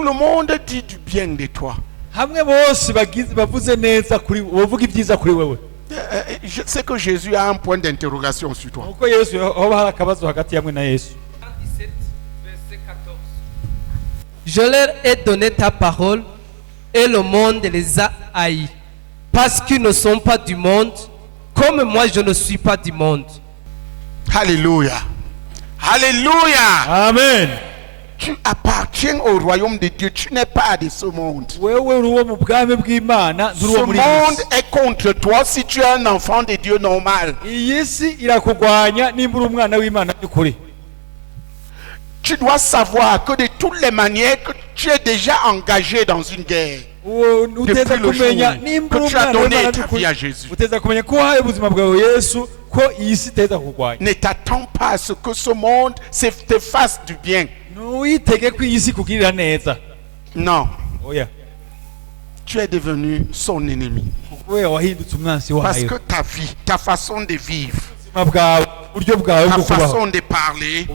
tout le monde dit du bien de toi. Je sais que Jésus a un point d'interrogation sur toi. Je leur ai donné ta parole et le monde les a haïs, parce qu'ils ne sont pas du monde, comme moi je ne suis pas du monde. Alléluia. Alléluia. Amen. Tu appartiens au royaume de Dieu. Tu n'es pas de ce monde. Ce monde est contre toi si tu es un enfant de Dieu normal. Tu dois savoir que de toutes les manières que tu es déjà engagé dans une guerre. Depuis le jour que tu as donné ta vie à Jésus. Ne t'attends pas à ce que ce monde te fasse du bien. Non. Tu es devenu son ennemi. Parce que ta vie, ta façon de vivre, ta façon de parler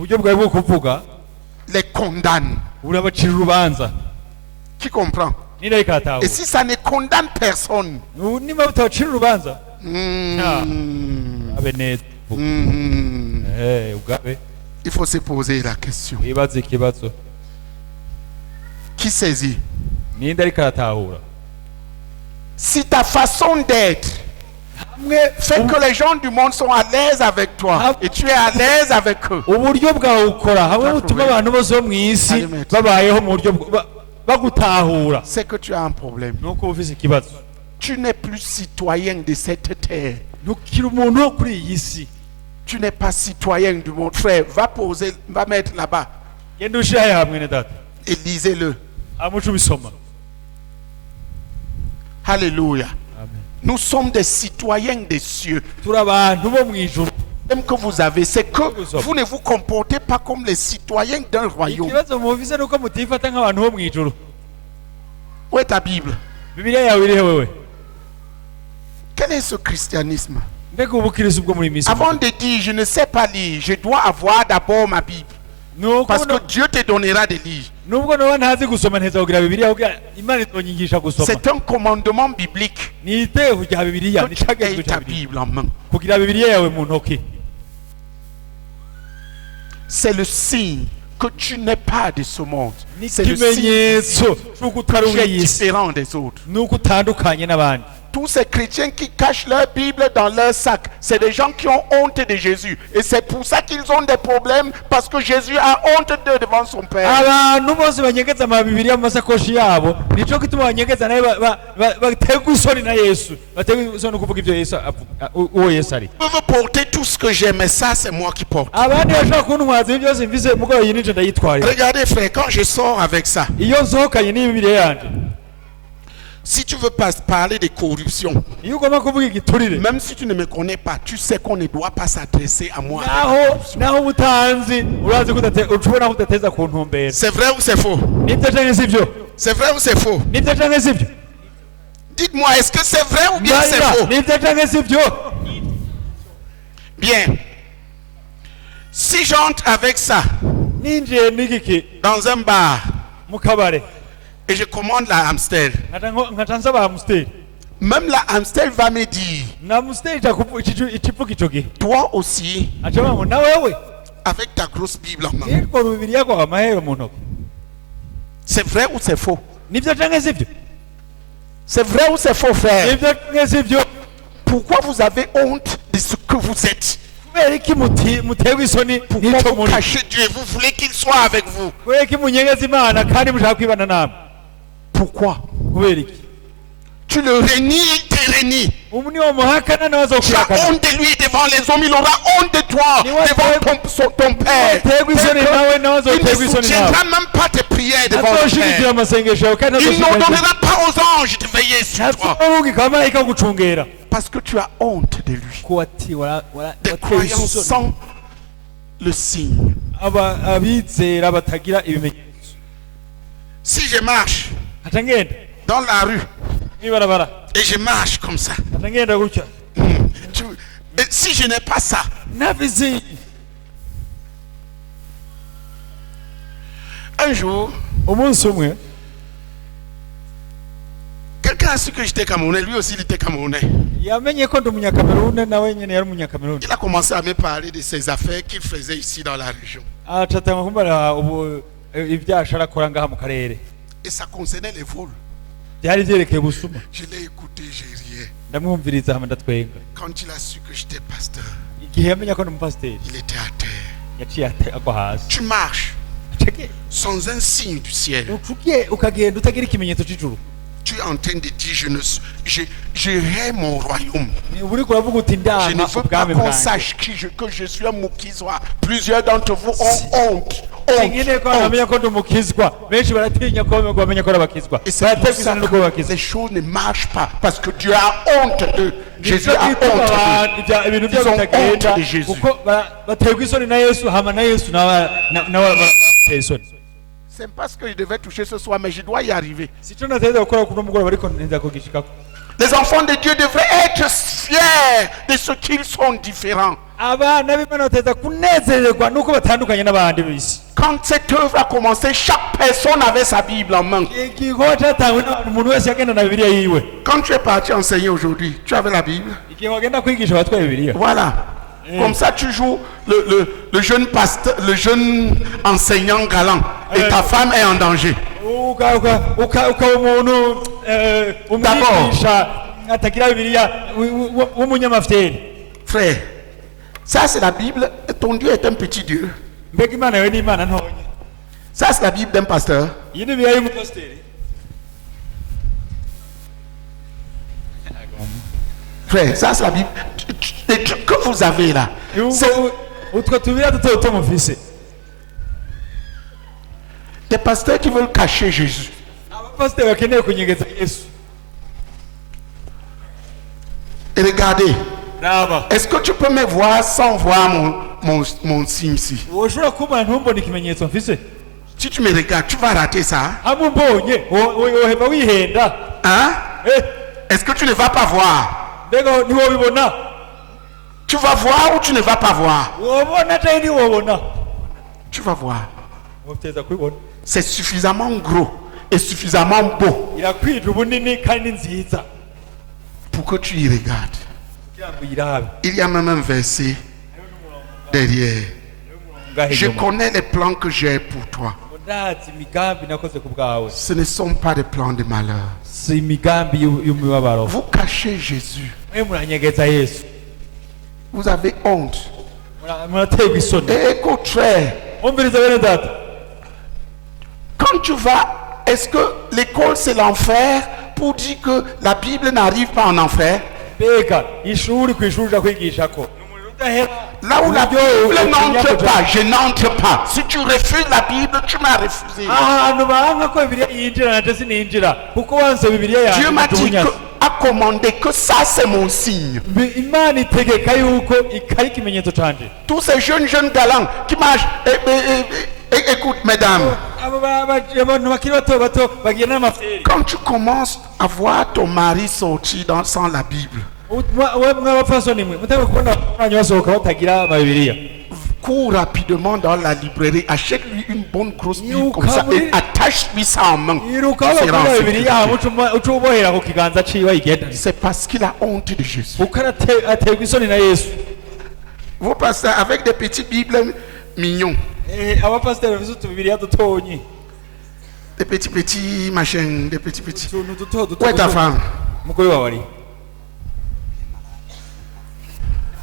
les condamne. Tu comprends? Et si ça ne condamne personne, il faut se poser la question. Qui saisit? Si ta façon d'être fait que les gens du monde sont à l'aise avec toi et tu es à l'aise avec eux, c'est que tu as un problème. Tu n'es plus citoyen de cette terre. Tu n'es pas citoyen du monde. Frère, va mettre là-bas et lisez-le. Alléluia. Nous sommes des citoyens des cieux. Le problème que vous avez, c'est que vous ne vous comportez pas comme les citoyens d'un royaume. Où est ta Bible? Quel est ce christianisme? Avant de dire je ne sais pas lire, je dois avoir d'abord ma Bible. Parce que Dieu te donnera de lire. C'est un commandement biblique. Que tu aies ta Bible en main. C'est le signe que tu n'es pas de ce monde. C'est le signe que tu es différent des autres. Tous ces chrétiens qui cachent leur Bible dans leur sac, c'est des gens qui ont honte de Jésus. Et c'est pour ça qu'ils ont des problèmes, parce que Jésus a honte d'eux devant son Père. Je veux porter tout ce que j'ai, mais ça c'est moi qui porte. Regardez frère, quand je sors avec ça, si tu veux pas parler de corruption, même si tu ne me connais pas, tu sais qu'on ne doit pas s'adresser à moi. C'est vrai ou c'est faux? C'est vrai ou c'est faux? Dites-moi, est-ce que c'est vrai ou bien c'est faux? Bien. Si j'entre avec ça dans un bar et je commande la Amstel, même la Amstel va me dire, toi aussi, avec ta grosse Bible en main. C'est vrai ou c'est faux? C'est vrai ou c'est faux, frère? Pourquoi vous avez honte de ce que vous êtes? Pourquoi vous cachez Dieu? Vous voulez qu'il soit avec vous? Pourquoi? Tu le renies, il te renie. Tu as honte de lui devant les hommes, il aura honte de toi devant ton père. Il ne soutiendra même pas tes prières devant le Père. Il n'ordonnera pas aux anges de veiller sur toi. Parce que tu as honte de lui. Des croyants sans le signe. Si je marche dans la rue et je marche comme ça, et si je n'ai pas ça, un jour Quelqu'un a su que j'étais Camerounais, lui aussi il était Camerounais. Il a commencé à me parler de ses affaires qu'il faisait ici dans la région. Et ça concernait les vols. Je l'ai écouté, j'ai rié. Quand il a su que j'étais pasteur, il était à terre. Tu marches sans un signe du ciel. Tu es en train de dire je hais mon royaume. Je ne veux pas qu'on sache que je suis un Moukizwa. Plusieurs d'entre vous ont honte. Et c'est pour ça que les choses ne marchent pas. Parce que Dieu a honte d'eux. Jésus a honte d'eux. Ils ont honte de Jésus. C'est pas ce que je devais toucher ce soir, mais je dois y arriver. Les enfants de Dieu devraient être fiers de ce qu'ils sont différents. Quand cette œuvre a commencé, chaque personne avait sa Bible en main. Quand tu es parti enseigner aujourd'hui, tu avais la Bible. Voilà. Comme ça, tu joues le jeune pasteur, le jeune enseignant galant, et ta femme est en danger. D'abord, frère, ça c'est la Bible. Ton Dieu est un petit Dieu. Ça c'est la Bible d'un pasteur. Frère, ça c'est la Bible. Les trucs que vous avez là, des pasteurs qui veulent cacher Jésus. Et regardez, est-ce que tu peux me voir sans voir mon signe ici? Si tu me regardes, tu vas rater ça. Hein? Est-ce que tu ne vas pas voir? Tu vas voir ou tu ne vas pas voir? Tu vas voir. C'est suffisamment gros et suffisamment beau pour que tu y regardes. Il y a même un verset derrière. Je connais les plans que j'ai pour toi. Ce ne sont pas des plans de malheur. Vous cachez Jésus. Vous avez honte. Et écoute, frère, quand tu vas, est-ce que l'école c'est l'enfer pour dire que la Bible n'arrive pas en enfer? Là où la Bible n'entre pas, je n'entre pas. Si tu refuses la Bible, tu m'as refusé. Dieu m'a dit a commandé que ça c'est mon signe. Tous ces jeunes galants qui marchent, écoute mesdames, quand tu commences à voir ton mari sortir sans la Bible, cours rapidement dans la librairie, achète-lui une bonne grosse Bible comme ça et attache-lui ça en main. C'est parce qu'il a honte de Jésus. Vous passez avec des petites Bibles mignons. Des petits machins, des petits. Où est ta femme?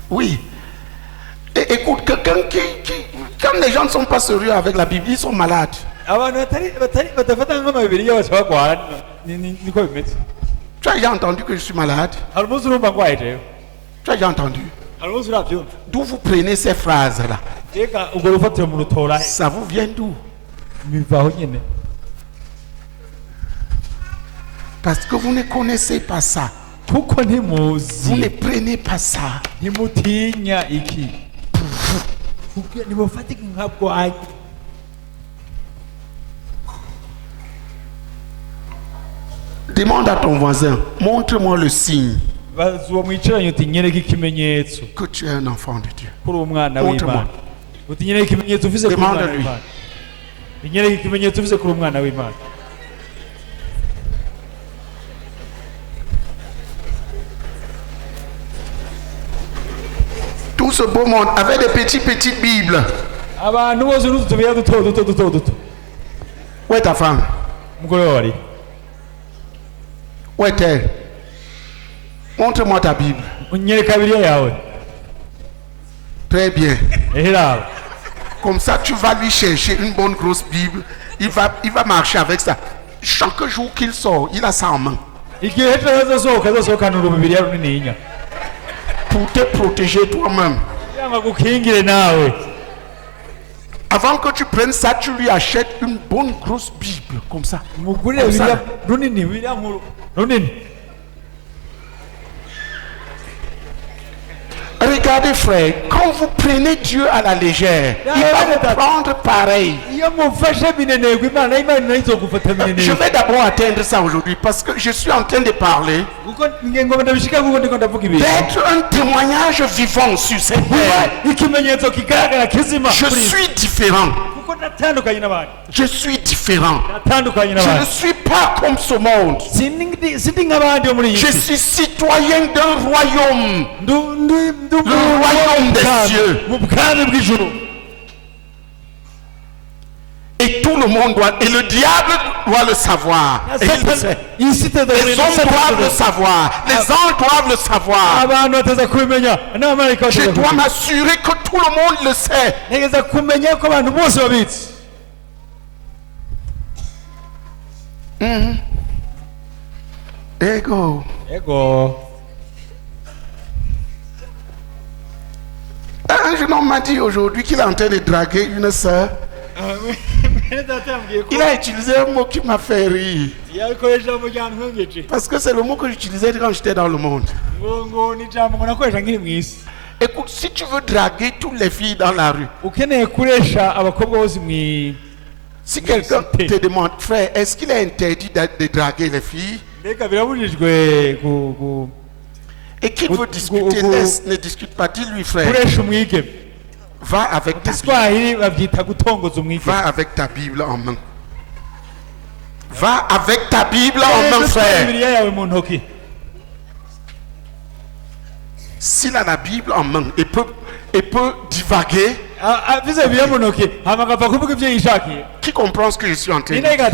Oui. Et écoute, quelqu'un qui quand les gens ne sont pas sérieux avec la Bible, ils sont malades. Tu as déjà entendu que je suis malade? Tu as déjà entendu? D'où vous prenez ces phrases-là? Ça vous vient d'où? Parce que vous ne connaissez pas ça. Vous ne prenez pas ça. Demande à ton voisin, montre-moi le signe que tu es un enfant de Dieu. Montre-moi. Demande-lui. Tout ce beau monde avec des petites Bibles. Où est ta femme? Où est-elle? Montre-moi ta Bible. Très bien. Comme ça, tu vas lui chercher une bonne grosse Bible. Il va marcher avec ça. Chaque jour qu'il sort, il a ça en main. Pour te protéger toi-même. Avant que tu prennes ça, tu lui achètes une bonne grosse Bible. Comme ça. Comme ça. Regardez frère, quand vous prenez Dieu à la légère, il va vous prendre pareil. Je vais d'abord atteindre ça aujourd'hui parce que je suis en train de parler d'être un témoignage vivant sur cette terre. Je suis différent. Je suis différent. Je ne suis pas comme ce monde. Je suis citoyen d'un royaume. Le royaume des cieux. Et tout le monde doit, et le diable doit le savoir. Et il le sait. Les hommes doivent le savoir. Les anges doivent le savoir. Je dois m'assurer que tout le monde le sait. Ego. Un jeune homme m'a dit aujourd'hui qu'il est en train de draguer une sœur. Il a utilisé un mot qui m'a fait rire. Parce que c'est le mot que j'utilisais quand j'étais dans le monde. Écoute, si tu veux draguer toutes les filles dans la rue, si quelqu'un te demande, frère, est-ce qu'il est interdit de draguer les filles? Et qu'il veut discuter, ne discute pas. Dis-lui, frère, va avec ta Bible. Va avec ta Bible en main. Va avec ta Bible en main, frère. S'il a la Bible en main et peut divaguer, qui comprend ce que je suis en train de dire?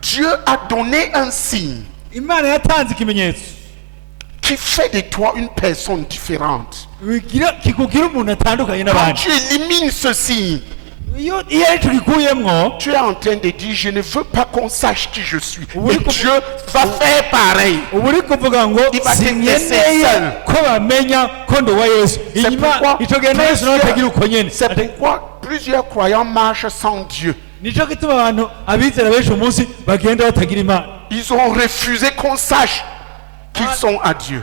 Dieu a donné un signe qui fait de toi une personne différente. Quand tu élimines ce signe, tu es en train de dire, je ne veux pas qu'on sache qui je suis. Et Dieu va faire pareil. Il va te laisser seul. C'est pourquoi plusieurs croyants marchent sans Dieu. Ils ont refusé qu'on sache qu'ils sont à Dieu.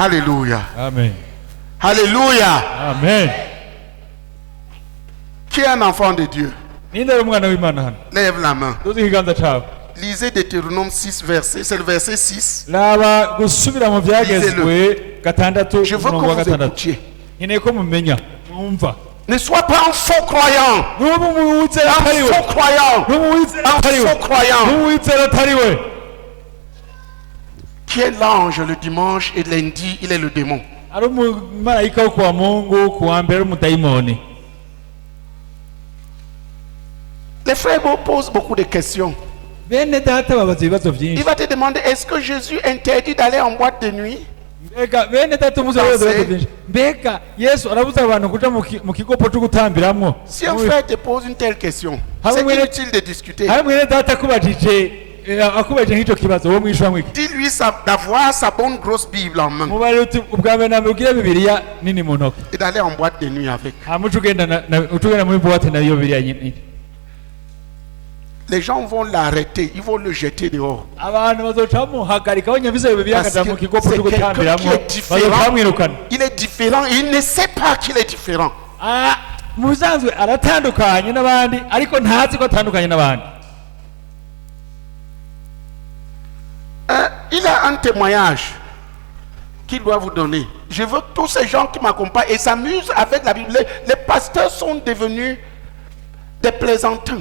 Alléluia. Amen. Alléluia. Amen. Qui est un enfant de Dieu? Lève la main. Lisez Deutéronome 6 verset. C'est le verset 6. Lisez-le. Je veux que vous écoutiez. Ne sois pas un faux croyant. Un faux croyant. Un faux croyant. Qui est l'ange le dimanche et lundi, il est le démon. Les frères posent beaucoup de questions. Il va te demander, est-ce que Jésus interdit d'aller en boîte de nuit? Si un frère te pose une telle question, c'est inutile de discuter. Dis-lui d'avoir sa bonne grosse Bible en main et d'aller en boîte de nuit avec. Les gens vont l'arrêter, ils vont le jeter dehors. Parce que c'est quelqu'un qui est différent. Il est différent et il ne sait pas qu'il est différent. Il a un témoignage qu'il doit vous donner. Je veux que tous ces gens qui m'accompagnent et s'amusent avec la Bible. Les pasteurs sont devenus des plaisantins.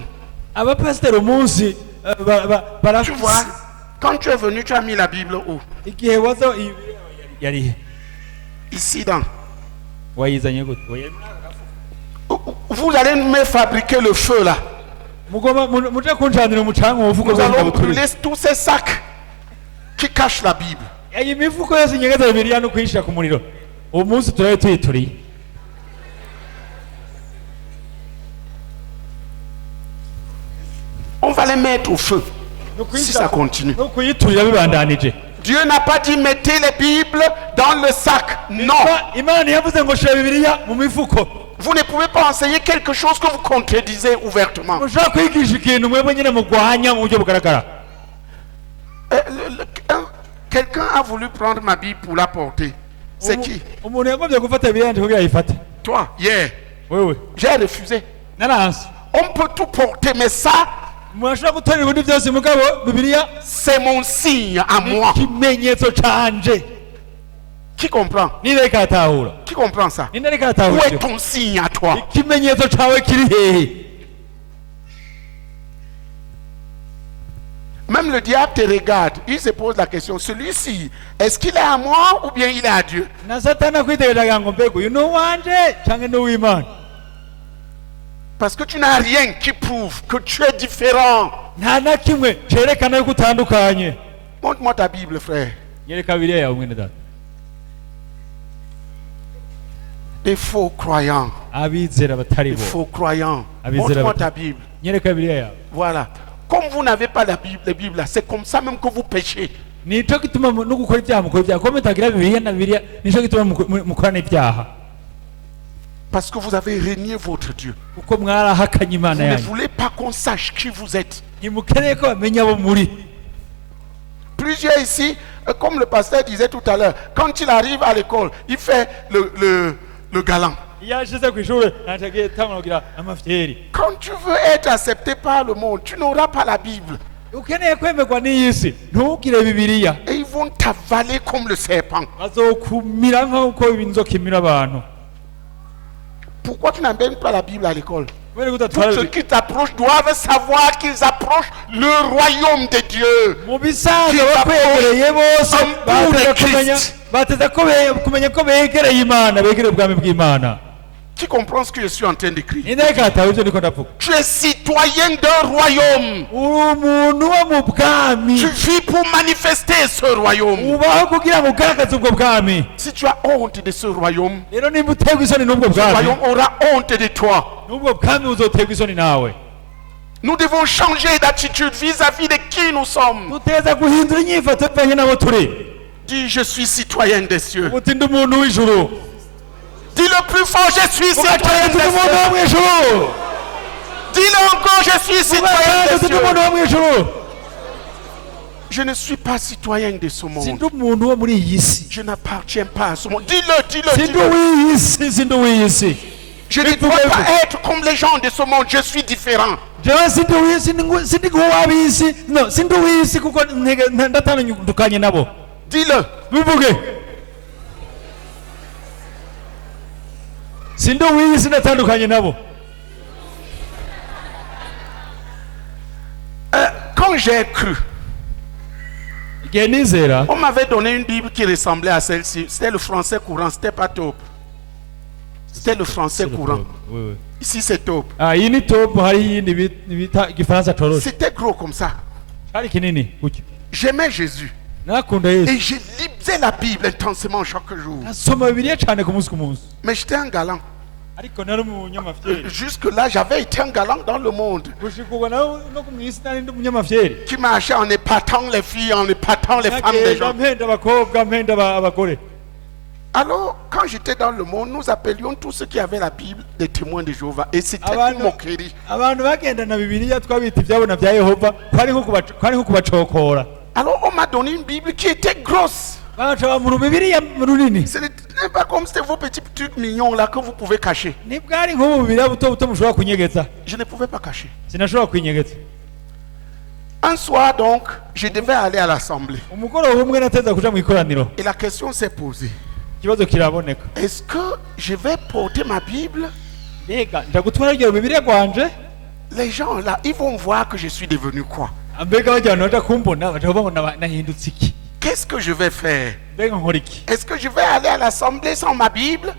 Tu vois, Quand tu es venu, tu as mis la Bible où? Ici dans. Vous allez me fabriquer le feu là. Nous allons brûler tous ces sacs qui cachent la Bible. On va les mettre au feu si ça continue. Dieu n'a pas dit mettez les Bibles dans le sac. Non. Vous ne pouvez pas enseigner quelque chose que vous contredisez ouvertement. Quelqu'un a voulu prendre ma Bible pour la porter. C'est qui? Toi, hier. Oui. J'ai refusé. On peut tout porter, mais ça, c'est mon signe à moi. Qui comprend? Qui comprend ça? Où est ton signe à toi? Même le diable te regarde, il se pose la question, celui-ci, est-ce qu'il est à moi ou bien il est à Dieu? Parce que tu n'as rien qui prouve que tu es différent. Montre-moi ta Bible, frère. Des faux croyants. Des faux croyants. Montre-moi ta Bible. Voilà. Comme vous n'avez pas la Bible, c'est comme ça même que vous péchez. Parce que vous avez renié votre Dieu. Vous ne voulez pas qu'on sache qui vous êtes. Plusieurs ici, comme le pasteur disait tout à l'heure, quand il arrive à l'école, il fait le galant. Quand tu veux être accepté par le monde, tu n'auras pas la Bible. Et ils vont t'avaler comme le serpent. Pourquoi tu n'amènes pas la Bible à l'école? Tous ceux qui t'approchent doivent savoir qu'ils approchent le royaume de Dieu. Qu'ils approchent un bout de Christ. Qui comprend ce que je suis en train d'écrire? Tu es citoyen d'un royaume. Tu vis pour manifester ce royaume. Si tu as honte de ce royaume, ce royaume aura honte de toi. Nous devons changer d'attitude vis-à-vis de qui nous sommes. Dis, je suis citoyen des cieux. Dis-le plus fort, je suis citoyen des cieux. Dis-le encore, je suis citoyen des cieux. Je ne suis pas citoyen de ce monde. Je n'appartiens pas à ce monde. Dis-le. Je ne dois pas être comme les gens de ce monde. Je suis différent. Dis-le. Quand j'ai cru, on m'avait donné une Bible qui ressemblait à celle-ci. C'était le français courant, c'était pas top. C'était le français courant. Ici c'est top. C'était gros comme ça. J'aimais Jésus. Et je lisais la Bible intensément chaque jour. Mais j'étais un galant. Jusque-là, j'avais été un galant dans le monde. Qui marchait en épatant les filles, en épatant les femmes des gens. Alors, quand j'étais dans le monde, nous appelions tous ceux qui avaient la Bible des témoins de Jéhovah. Et c'était une moquerie. Alors, on m'a donné une Bible qui était grosse. Ce n'est pas comme c'était vos petits trucs mignons là que vous pouvez cacher. Je ne pouvais pas cacher. Un soir donc, je devais aller à l'assemblée. Et la question s'est posée. Est-ce que je vais porter ma Bible? Les gens là, ils vont voir que je suis devenu quoi? Qu'est-ce que je vais faire? Est-ce que je vais aller à l'assemblée sans ma Bible?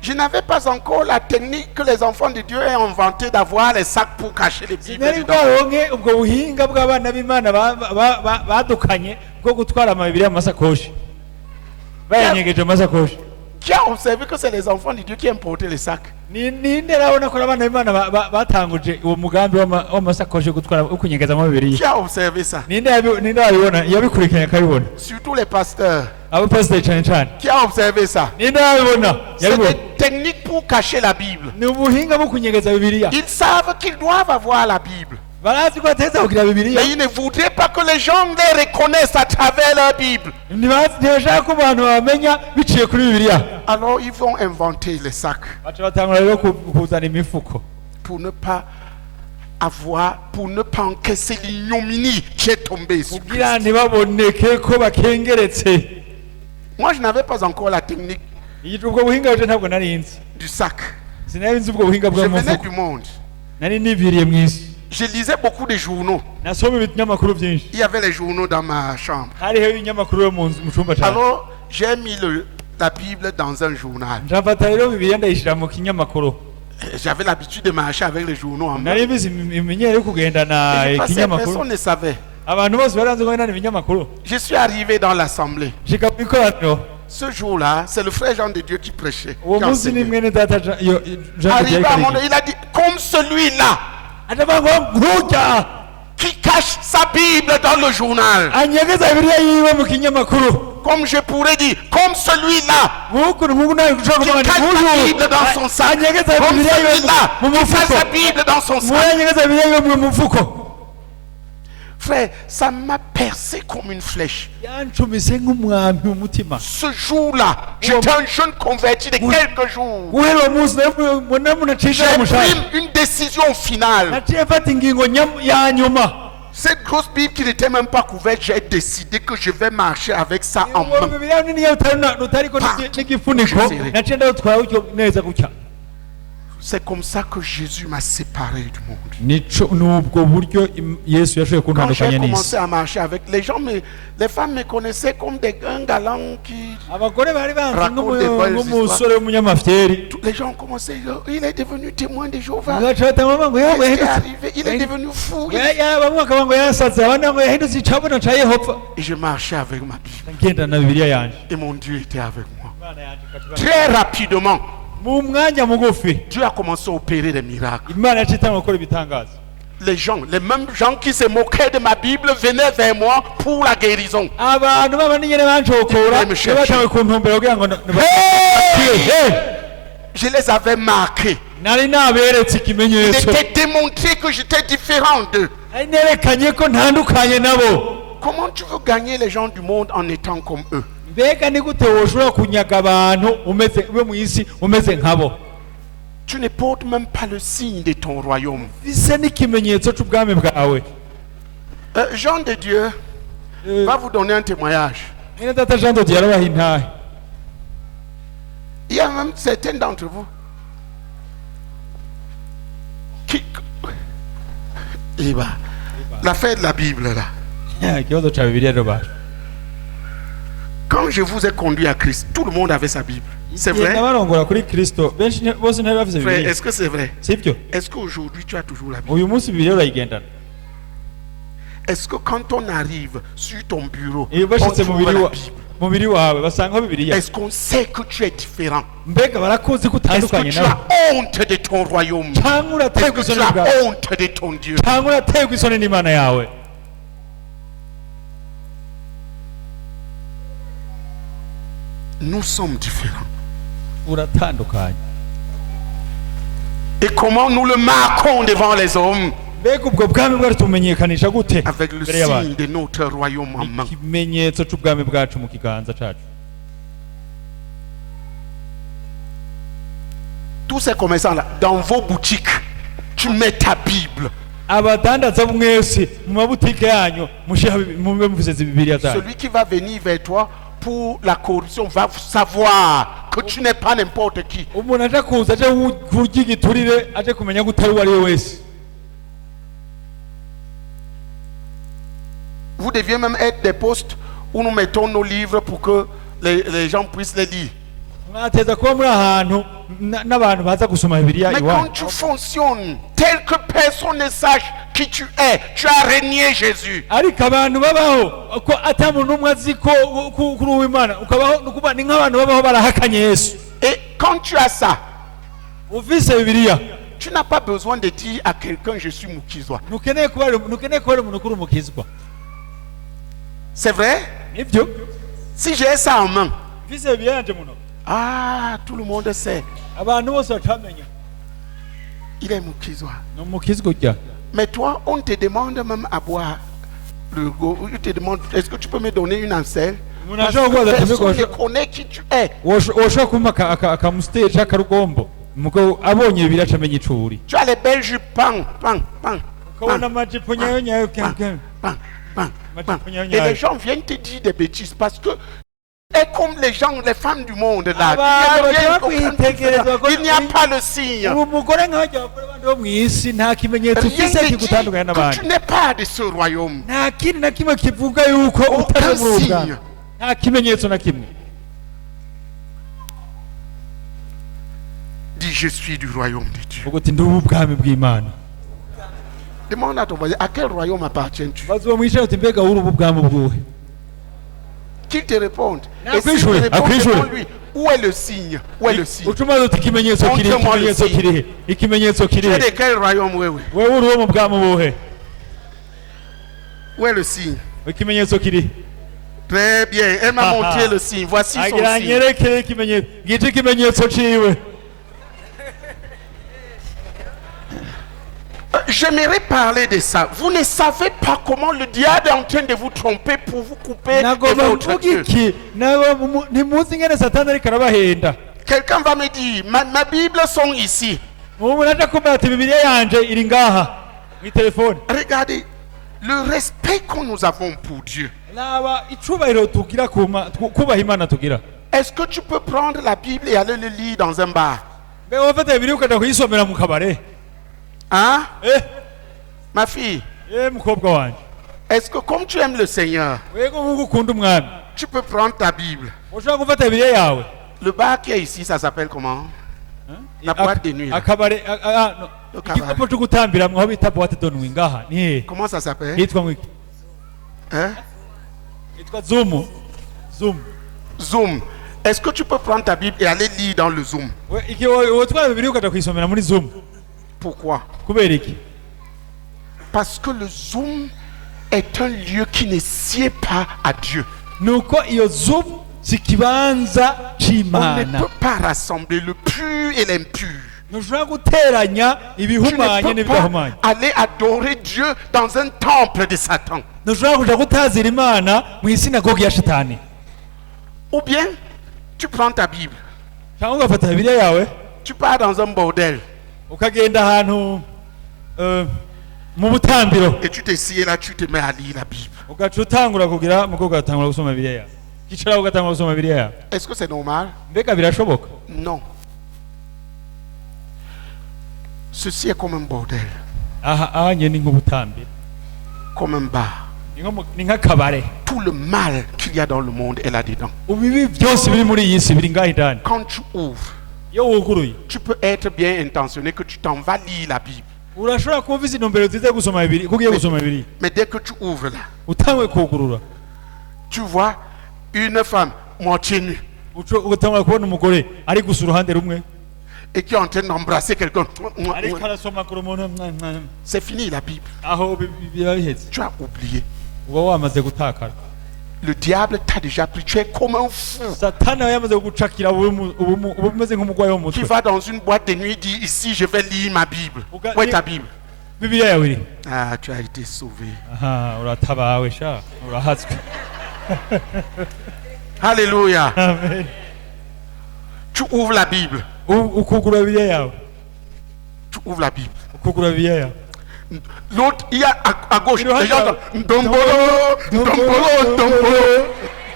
Je n'avais pas encore la technique que les enfants de Dieu ont inventée d'avoir les sacs pour cacher les Bibles dedans. Qui a observé que c'est les enfants de Dieu qui ont porté les sacs? Qui a observé ça? Surtout les pasteurs. Qui a observé ça? C'est des techniques pour cacher la Bible. Ils savent qu'ils doivent avoir la Bible. Mais ils ne voudraient pas que les gens les reconnaissent à travers leur Bible. Alors ils vont inventer les sacs pour ne pas encaisser l'ignominie qui est tombée sur Christ. Moi je n'avais pas encore la technique du sac. Je venais du monde. Je lisais beaucoup de journaux. Il y avait les journaux dans ma chambre. Alors, j'ai mis la Bible dans un journal. J'avais l'habitude de marcher avec les journaux en main. Personne ne savait. Je suis arrivé dans l'assemblée. Ce jour-là, c'est le frère Jean de Dieu qui prêchait. Arrivé à mon, il a dit, comme celui-là qui cache sa Bible dans le journal. Comme je pourrais dire, comme celui-là qui cache sa Bible dans son sac. Comme celui-là qui cache sa Bible dans son sac. Frère, ça m'a percé comme une flèche. Ce jour-là, j'étais un jeune converti de quelques jours. J'ai pris une décision finale. Cette grosse Bible qui n'était même pas couverte, j'ai décidé que je vais marcher avec ça en main. C'est comme ça que Jésus m'a séparé du monde. Quand j'ai commencé à marcher avec les gens, les femmes me connaissaient comme un galant qui raconte des belles histoires. Les gens ont commencé, il est devenu témoin de Jéhovah. Qu'est-ce qui est arrivé? Il est devenu fou. Et je marchais avec ma Bible. Et mon Dieu était avec moi. Très rapidement, Dieu a commencé à opérer des miracles. Les gens, les mêmes gens qui se moquaient de ma Bible venaient vers moi pour la guérison. Je les avais marqués. Il était démontré que j'étais différent d'eux. Comment tu veux gagner les gens du monde en étant comme eux? Tu ne portes même pas le signe de ton royaume. Jean de Dieu va vous donner un témoignage. Il y a même certains d'entre vous qui... L'affaire de la Bible là. Quand je vous ai conduit à Christ, tout le monde avait sa Bible. C'est vrai? Frère, est-ce que c'est vrai? Est-ce qu'aujourd'hui tu as toujours la Bible? Est-ce que quand on arrive sur ton bureau, on trouve la Bible? Est-ce qu'on sait que tu es différent? Est-ce que tu as honte de ton royaume? Est-ce que tu as honte de ton Dieu? Nous sommes différents. Et comment nous le marquons devant les hommes? Avec le signe de notre royaume en main. Tous ces commerçants-là, dans vos boutiques, tu mets ta Bible. Celui qui va venir vers toi pour la corruption va savoir que tu n'es pas n'importe qui. vous deviez même être des postes où nous mettons nos livres pour que les gens puissent les lire. Mais quand tu fonctionnes tel que personne ne sache qui tu es, tu as régné Jésus. Et quand tu as ça, tu n'as pas besoin de dire à quelqu'un je suis Mukizwa. C'est vrai? Si j'ai ça en main, ah, tout le monde sait. Il est Mukizwa. Mais toi, on te demande même à boire le go. On te demande, est-ce que tu peux me donner une ancelle? Personne ne connaît qui tu es. Tu as les belles jupes, pang, pang, pang, pang, pang, pang, pang. Et les gens viennent te dire des bêtises parce que et comme les gens, les femmes du monde là, il n'y a pas le signe. Rien ne dit que tu n'es pas de ce royaume. Aucun signe. Dis je suis du royaume de Dieu. Demande à ton voisin, à quel royaume appartiens-tu? Qu'il te réponde. Et si tu réponds devant lui, où est le signe? Où est le signe? Montre-moi le signe. Tu es de quel royaume? Oui. Où est le signe? Très bien. Elle m'a montré le signe. Voici son signe. J'aimerais parler de ça. Vous ne savez pas comment le diable est en train de vous tromper pour vous couper de votre Dieu. Quelqu'un va me dire, ma Bible sont ici. Regardez, le respect que nous avons pour Dieu. Est-ce que tu peux prendre la Bible et aller le lire dans un bar? Hein? Ma fille, est-ce que comme tu aimes le Seigneur, tu peux prendre ta Bible? Le bar qui est ici, ça s'appelle comment? La boîte de nuit. Comment ça s'appelle? Hein? Zoom. Est-ce que tu peux prendre ta Bible et aller lire dans le Zoom? Pourquoi? Parce que le Zoom est un lieu qui ne sied pas à Dieu. On ne peut pas rassembler le pur et l'impur. Tu ne peux pas aller adorer Dieu dans un temple de Satan. Ou bien, tu prends ta Bible. Tu pars dans un bordel. Et tu t'essayes là, tu te mets à lire la Bible. Est-ce que c'est normal? Non. Ceci est comme un bordel. Comme un bar. Tout le mal qu'il y a dans le monde est là-dedans. Quand tu ouvres, tu peux être bien intentionné que tu t'en vas lire la Bible. Mais dès que tu ouvres là, tu vois une femme moitié nue et qui est en train d'embrasser quelqu'un. C'est fini la Bible. Tu as oublié. Le diable t'a déjà pris. Tu es comme un fou. Tu vas dans une boîte de nuit et dis ici je vais lire ma Bible. Où est ta Bible? Ah, tu as été sauvé. Alléluia. Amen. Tu ouvres la Bible. Tu ouvres la Bible. L'autre, il y a à gauche, les gens Dombolo.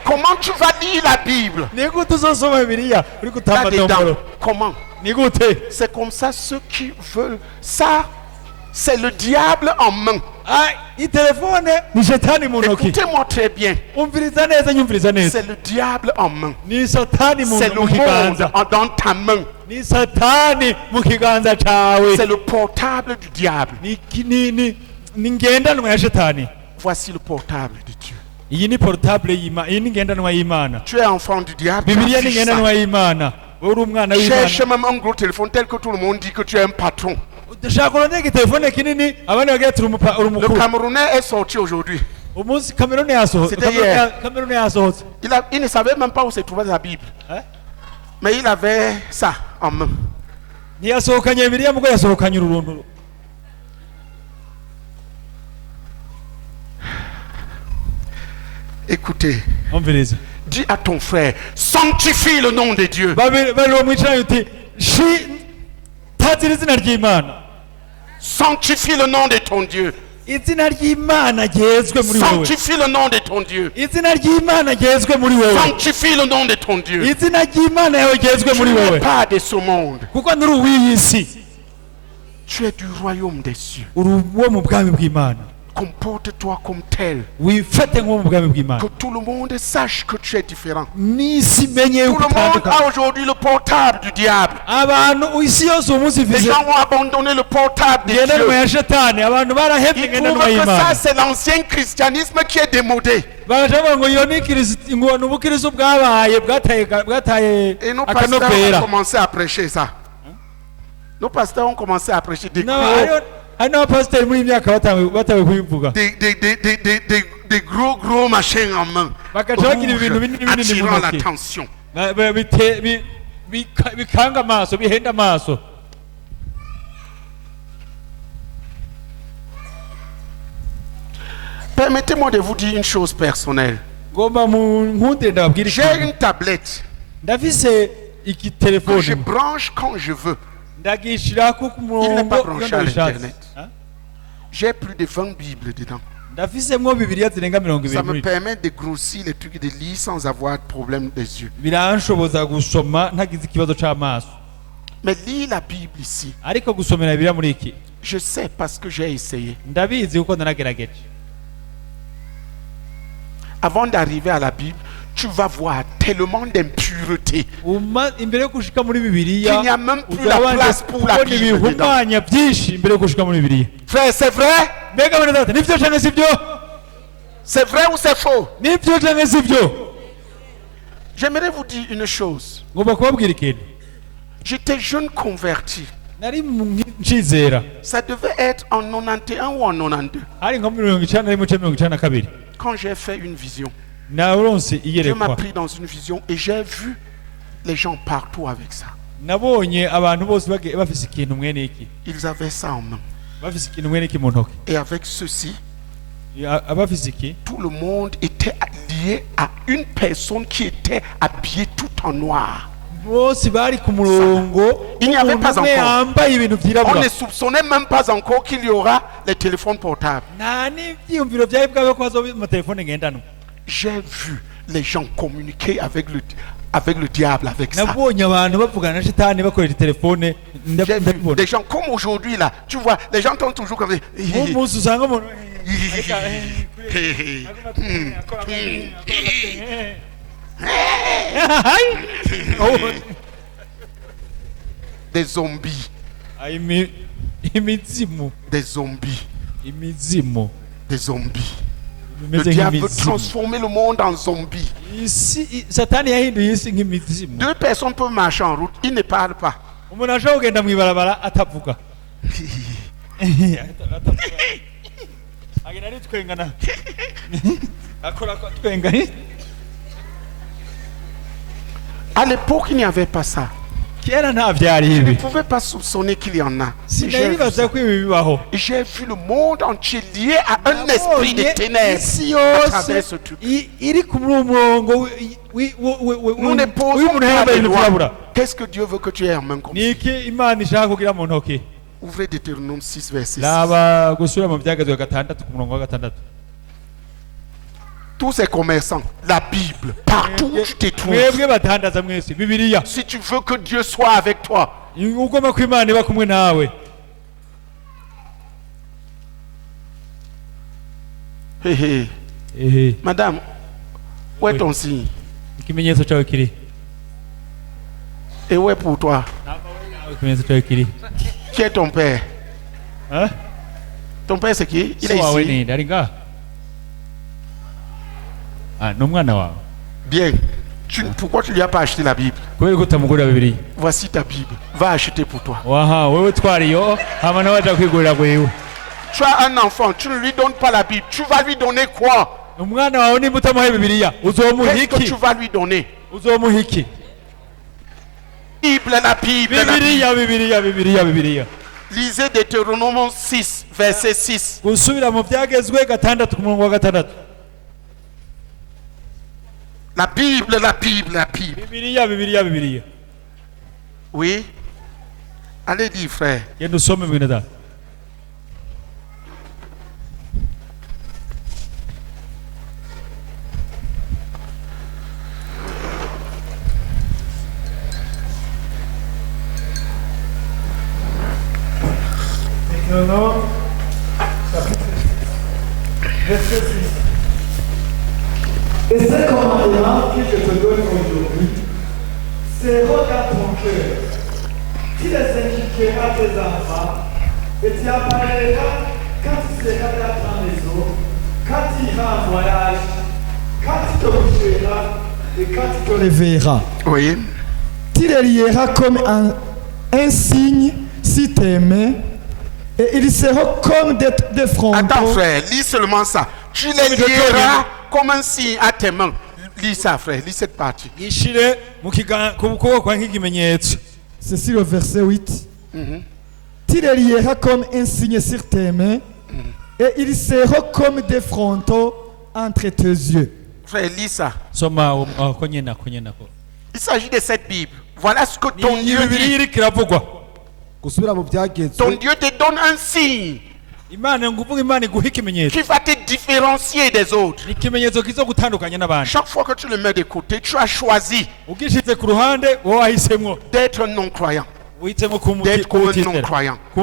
Comment tu vas lire la Bible? Là-dedans, comment? C'est comme ça, ceux qui veulent ça, c'est le diable en main. Écoutez-moi très bien. C'est le diable en main. C'est le monde dans ta main. C'est le portable du diable. Voici le portable de Dieu. Tu es enfant du diable. Cherche même un gros téléphone tel que tout le monde dit que tu es un patron. Le Camerounais est sorti aujourd'hui. C'était hier. Il ne savait même pas où se trouvait la Bible. Mais il avait ça en main. Écoutez, dis à ton frère, sanctifie le nom de Dieu. Sanctifie le nom de ton Dieu. Sanctifie le nom de ton Dieu. Sanctifie le nom de ton Dieu. Tu n'es pas de ce monde. Tu es du royaume des cieux. Comporte-toi comme tel. Que tout le monde sache que tu es différent. Tout le monde a aujourd'hui le portable du diable. Les gens ont abandonné le portable de Dieu. Ils trouvent que ça c'est l'ancien christianisme qui est démodé. Et nos pasteurs ont commencé à prêcher ça. Nos pasteurs ont commencé à prêcher des gros machins en main, attirant l'attention. Permettez-moi de vous dire une chose personnelle. J'ai une tablette que je branche quand je veux. Il n'est pas branché à l'internet. J'ai plus de 20 Bibles dedans. Ça me permet de grossir les trucs et de lire sans avoir de problème des yeux. Mais lire la Bible ici, je sais parce que j'ai essayé. Avant d'arriver à la Bible, tu vas voir tellement d'impureté qu'il n'y a même plus la place pour la Bible dedans. Frère, c'est vrai? C'est vrai ou c'est faux? J'aimerais vous dire une chose. J'étais jeune converti. Ça devait être en 91 ou en 92. Quand j'ai fait une vision, Dieu m'a pris dans une vision et j'ai vu les gens partout avec ça. Ils avaient ça en main. Et avec ceci, tout le monde était lié à une personne qui était habillée tout en noir. Il n'y avait pas encore. On ne soupçonnait même pas encore qu'il y aura les téléphones portables. J'ai vu les gens communiquer avec le diable avec ça. J'ai vu des gens comme aujourd'hui là. Tu vois, les gens tombent toujours comme ça. Des zombies. Des zombies. Des zombies. Le diable veut transformer le monde en zombie. Deux personnes peuvent marcher en route, ils ne parlent pas. À l'époque, il n'y avait pas ça. Je ne pouvais pas soupçonner qu'il y en a. J'ai vu le monde entier lié à un esprit de ténèbres à travers ce truc. Nous ne posons pas de loi. Qu'est-ce que Dieu veut que tu aies en main comme ça? Ouvrez Deutéronome 6, verset 6. Tous ces commerçants, la Bible, partout où tu te trouves. Si tu veux que Dieu soit avec toi, Madame, où est ton signe? Et où est pour toi? Qui est ton père? Hein? Ton père c'est qui? Il est ici. Bien. Pourquoi tu lui as pas acheté la Bible? Voici ta Bible. Va acheter pour toi. Tu as un enfant, tu ne lui donnes pas la Bible. Tu vas lui donner quoi? Qu'est-ce que tu vas lui donner? Bible, la Bible, la Bible. Lisez Deutéronome 6, verset 6. La Bible, la Bible, la Bible. Oui. Allez dire, frère. Deutéronome, chapitre 6, verset 6. Et ces commandements que je te donne aujourd'hui seront dans ton cœur. Tu les inculqueras à tes enfants et tu en parleras quand tu seras dans ta maison, quand tu iras en voyage, quand tu te coucheras et quand tu te réveilleras. Oui. Tu les lieras comme un signe sur tes mains. Et ils seront comme des frontons. Attends frère, lis seulement ça. Tu les lieras comme un signe à tes mains. Lis ça frère, lis cette partie. C'est le verset 8. Tu les lieras comme un signe sur tes mains. Et ils seront comme des frontons entre tes yeux. Frère, lis ça. Il s'agit de cette Bible. Voilà ce que ton Dieu dit. Ton Dieu te donne un signe qui va te différencier des autres. Chaque fois que tu le mets de côté, tu as choisi d'être un non-croyant. D'être comme un non-croyant. Tu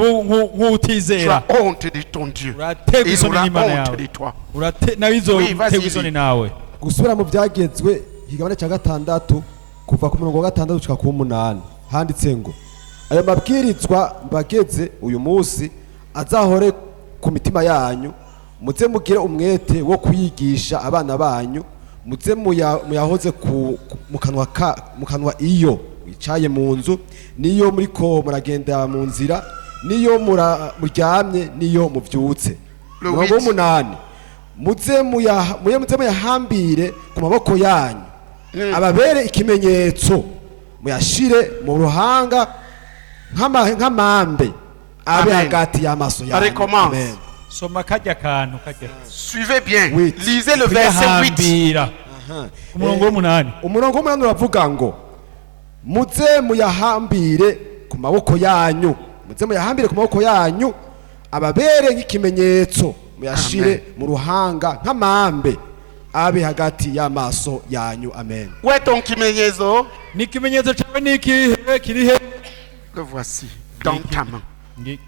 as honte de ton Dieu. Et il aura honte de toi. Oui, vas-y. Gusubira mu byagezwe igabane cya gatandatu kuva ku murongo wa gatandatu gushika ku 8 handitse ngo ayo mabwirizwa mbageze uyu munsi azahore ku mitima yanyu muze mugire umwete wo kuyigisha abana banyu muze muyahoze mu kanwa iyo wicaye mu nzu niyo muriko muragenda mu nzira niyo muryamye niyo muvyutse. Murongo w'umunani muze muyahambire ku maboko yanyu ababere ikimenyetso muyashire mu ruhanga nk'amambe abe hagati y'amaso yanyu. Amen. Suivez bien. Lisez le verset 8. Umurongo w'umunani uravuga ngo muze muyahambire ku maboko yanyu ababere nk'ikimenyetso muyashire mu ruhanga nk'amambe abe hagati y'amaso yanyu. Amen. Où est ton kimenyezo? Ni kimenyezo chawe ni kirihe? Le voici dans ta main. Tu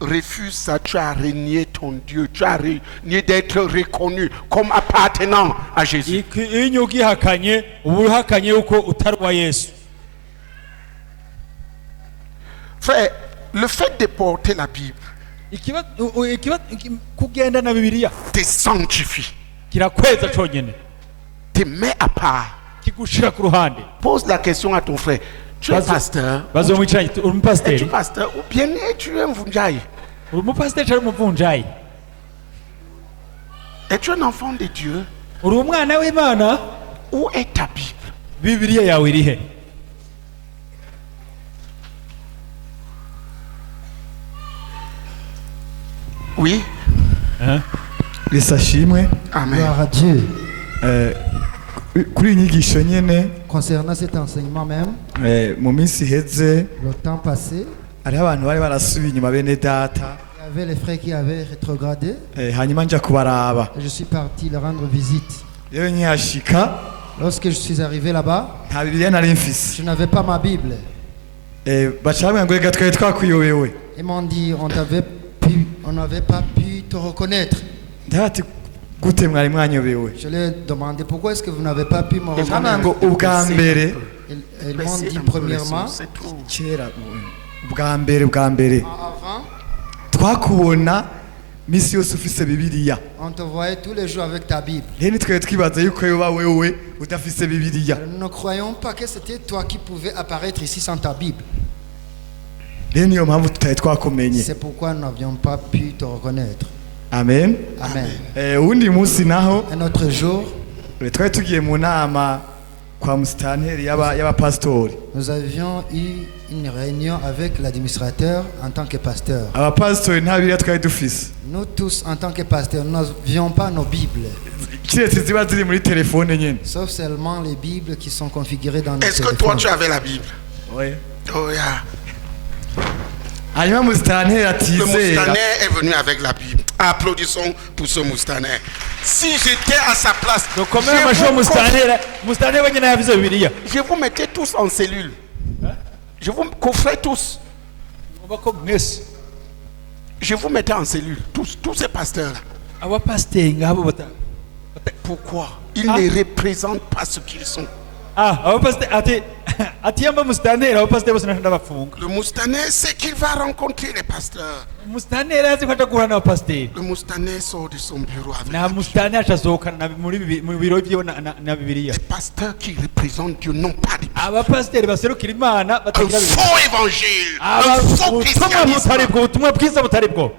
refuses ça, tu as renié ton Dieu, tu as renié d'être reconnu comme appartenant à Jésus. Frère, le fait de porter la Bible te sanctifie, te met à part. Pose la question à ton frère. Tu es pasteur? Es-tu pasteur ou bien es-tu un vunjaï? Es-tu un enfant de Dieu? Où est ta Bible? Oui. Lisashimwe. Amen. Gloire à Dieu. Kuri inyigisho nyene concernant cet enseignement même, mu minsi iheze le temps passé, hariho abantu bari barasubiye inyuma bene data, il y avait les frères qui avaient rétrogradé. Hanyuma nja kubaraba. Je suis parti leur rendre visite. Rero nkihashika, lorsque je suis arrivé là-bas, nta Bibiliya nari mfise. Je n'avais pas ma Bible. Baca bambwira ngo reka twari twakuyobewe. Ils m'ont dit on n'avait pas pu te reconnaître. ndati gute mwari mwanyobewe Je lui ai demandé pourquoi est-ce que vous n'avez pas pu me Hano ngo reconnaître. ubwa mbere Ils m'ont dit premièrement, kera ubwa mbere avant, twakubona misi yose ufise bibiliya on te voyait tous les jours avec ta Bible. rero nitwe twibaza yuko yoba wewe udafise bibiliya Nous ne croyons pas que c'était toi qui pouvais apparaître ici sans ta Bible. rero niyo mpamvu tutari twakumenye C'est pourquoi nous n'avions pas pu te reconnaître. amen Amen. uwundi munsi naho Un autre jour, twari tugiye mu nama kwa musitanteri y'abapasitori nous avions eu une réunion avec l'administrateur en tant que pasteur. abapasitori nta bibiliya twari dufise Nous tous, en tant que pasteurs, nous n'avions pas nos Bibles, kiretse ziba ziri muri telefone nyine sauf seulement les Bibles qui sont configurées dans nos Est-ce que toi téléphones. tu avais la Bible? Ouais. Oh yeah. hanyuma musitanteri Le atizera moustaner est venu avec la Bible. Applaudissons pour ce moustaner. Si j'étais à sa place, dukomere amashyi umusitani wenyine yavuze bibiliya je vous mettais tous en cellule. Je vous coffrais tous. ngomba ko mwese Je vous mettais en cellule. Tous ces pasteurs-là. abapasiteri ngabo Pourquoi? Ils ne représentent pas ce qu'ils sont. abapasiteri ati yamba umusitanteri abapasiteri bose ndabafunga Le moustaner sait qu'il va rencontrer les pasteurs. umusitanteri azi ko aja guhura n'abapasiteri Le moustaner sort de son bureau avec nta musitanteri acasohokana mu biro byiwe na bibiliya les pasteurs qui représentent Dieu n'ont pas de Bible. abapasiteri baserukira imana Un batagira bibiliya faux évangile, un faux ubutumwa butari christianisme. bwo ubutumwa bwiza butari bwo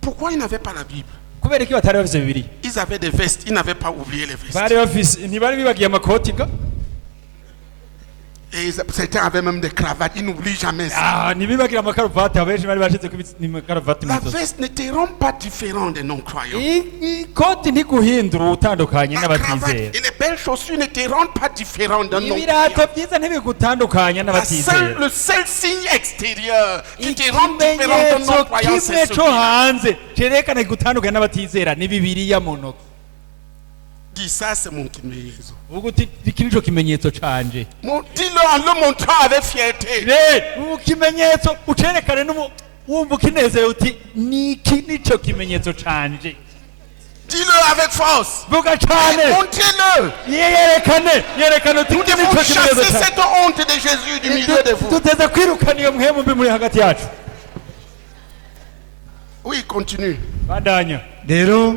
Pourquoi ils n'avaient pas la Bible? kubera iki batari bafise bibiliya Ils avaient des vestes, ils n'avaient pas oublié les vestes. bari bafise ntibari bibagiye amakoti ga Et certains avaient même des cravates, ils n'oublient jamais ça. ntibibagira amakaruvati abenshi bari bashize ku amakaruvati mu La izosi veste ne te rend pas différent des non-croyants. ikoti ntiguhindura utandukanye La n'abatizera cravate et les belles chaussures ne te rendent pas différent d'un ibirato non-croyant. byiza ntibigutandukanya n'abatizera Le seul signe extérieur qui te rend différent d'un ikimenyetso non-croyant, kimwe c'est ce co qui hanze cerekana gutandukanya n'abatizera ni bibiliya mu ntoki dit ça, c'est mon kimeyezo. uvuga uti iki nico kimenyetso canje Dis-le en le montrant avec fierté. mu kimenyetso ucerekane wumva ukinezerewe uti niki nico kimenyetso canje Dis-le avec force. vuga cane Montrez-le. yerekane uti Nous iki devons nico kimenyetso chasser canje cette honte de Jésus du milieu de vous. tuteza kwirukana iyo mpwemu mbi muri hagati yacu Oui, continue. bandanya rero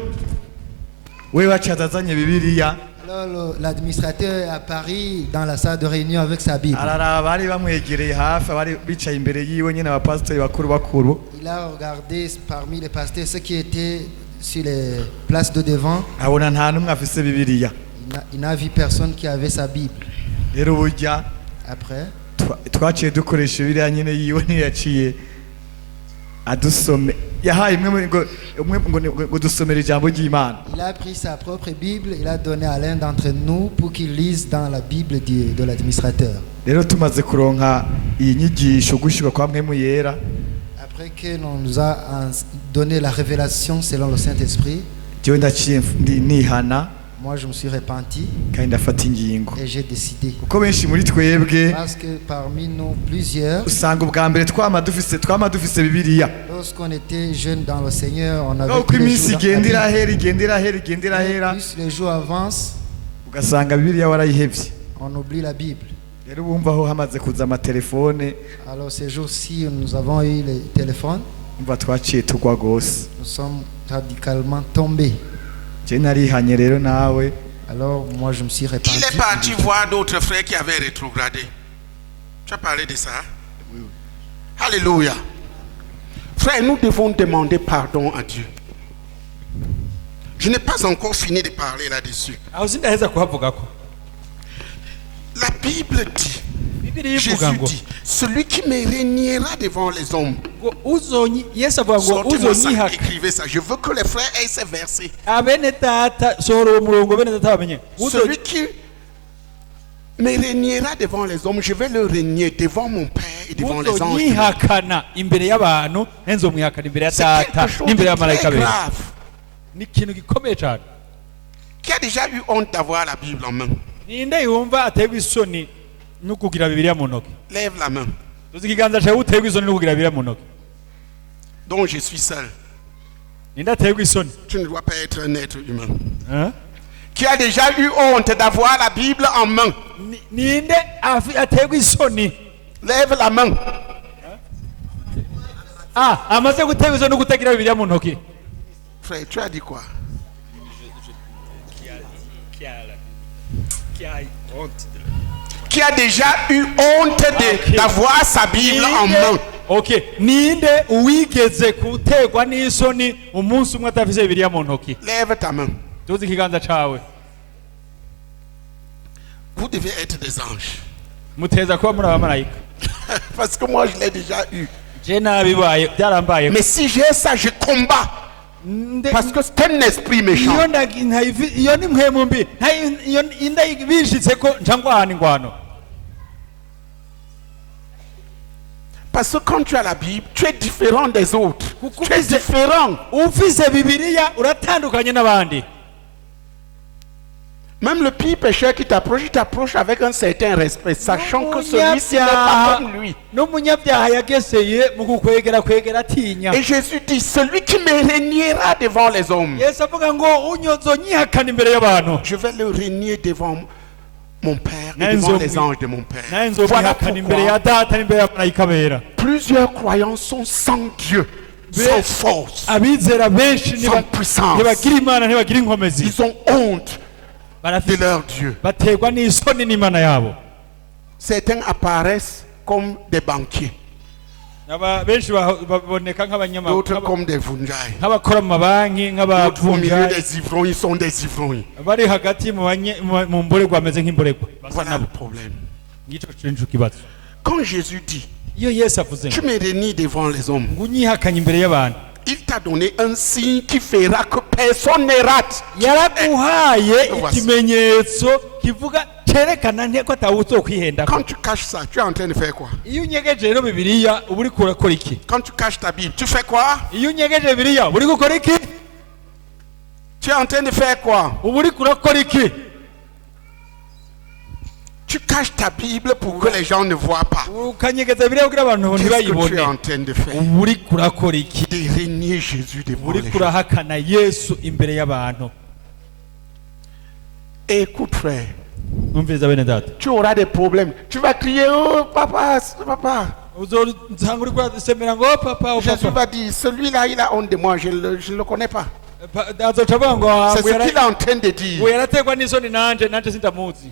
we wacaza azanye bibiliya Alors l'administrateur est à Paris dans la salle de réunion avec sa Bible. araraba bari bamwegereye hafi abari bicaye imbere yiwe nyine abapasitori bakuru Il a regardé parmi les pasteurs ceux qui étaient sur les places de devant. abona nta n'umwe afise bibiliya Il n'a vu personne qui avait sa Bible. rero burya Après, twaciye dukoresha bibiliya nyine yiwe ntiyaciye adusome yahaye umwe ngo dusomere ijambo ry'imana il a pris sa propre Bible, il a donné à l'un d'entre nous pour qu'il lise dans la Bible de l'administrateur. rero tumaze kuronka iyi nyigisho gushyirwa kwa mwemu yera Après que l'on nous a donné la révélation selon le Saint-Esprit, jewe ndaciye nihana moi je me suis repenti kandi ndafata ingingo et j'ai décidé. kuko benshi muri twebwe Parce que parmi nous, plusieurs, usanga ubwa mbere twama dufise bibiliya lorsqu'on était jeunes dans le Seigneur, on avait uko tous les iminsi jours igenda la Bible. igenda irahera Plus les jours avancent, ugasanga bibiliya warayihevye on oublie la Bible. rero bumva aho hamaze kuza amatelefone Alors ces jours-ci, nous avons eu les téléphones, umva twaciye tugwa gose nous sommes radicalement tombés. je narihanye rero nawe Alors moi je me suis Il repenti. est parti voir d'autres frères qui avaient rétrogradé. Tu as parlé de ça? Oui. Alléluia. Frère, nous devons demander pardon à Dieu. Je n'ai pas encore fini de parler là-dessus. aho sindaheza kuhavuga ko La Bible dit, bibiri ivuga Jésus ngo dit, celui qui me régnera devant les hommes. yesu avuga ngo Sortez-moi ça, uzonyihaka écrivez ça. Je veux que les frères aient ces versets. abene data sohora uwo murongo bene data bamenye Celui qui me régnera devant les hommes, je vais le régner devant mon Père et devant les anges. uzonyihakana imbere y'abantu nenzomwihakana imbere ya C'est data quelque chose n'imbere de y'amarayika très bera grave. ni ikintu gikomeye cyane Qui a déjà eu honte d'avoir la Bible en main? ninde yumva aterwa isoni no kugira bibiliya mu ntoki Lève la main. tuzi ikiganza cyawe uterwa isoni no kugira bibiliya mu ntoki Donc je suis seul. ninde aterwa isoni Tu ne dois pas être un être humain. Hein? Qui a déjà eu honte d'avoir la Bible en main. Ninde aterwa isoni Lève la main. amaze guterwa isoni no kutagira Bibiliya mu ntoki. Frère, tu as dit quoi? Qui a déjà eu honte d'avoir sa Bible en main. Okay, ninde uwigeze kuterwa n'isoni umunsi umwe atafise Bibiliya mu ntoki? Lève ta main. Tuzi ikiganza cawe. Vous devez être des anges. Muteza kuba muri abamarayika. Parce que moi je l'ai déjà eu. Je nabibaye byarambaye. Mais si j'ai ça, je combats. Parce que c'est un esprit méchant. Iyo ni mpemu mbi. Iyo inda bishitse ko njangwana ingwano. Parce que quand tu as la Bible, tu es différent des autres. Tu es différent. Ufise Bibiliya uratandukanye n'abandi. Même le pire pécheur qui t'approche, il t'approche avec un certain respect, sachant que celui-ci n'est pas comme lui. Et Jésus dit, celui qui me régnera devant les hommes, je vais le régner devant mon Père et devant les anges de mon Père. Voilà pourquoi plusieurs croyants sont sans Dieu, sans force, sans puissance. Ils ont honte de leur Dieu. Certains apparaissent comme des banquiers, d'autres comme des vunjaïs, d'autres au milieu des ivrognes, ils sont des ivrognes. Voilà le problème. Quand Jésus dit, tu me régnes devant les hommes, il t'a donné un signe qui fera que personne ne rate. Quand tu caches ça, tu es en train de faire quoi? Quand tu caches ta Bible, tu fais quoi? Tu es en train de faire quoi? Tu caches ta Bible pour que les gens ne voient pas. Qu'est-ce que tu es en train de faire? De régner Jésus devant les gens. Écoute frère, tu auras des problèmes. Tu vas crier, oh papa, papa. Jésus va dire, celui-là il a honte de moi, je ne le connais pas. C'est ce qu'il est en train de dire.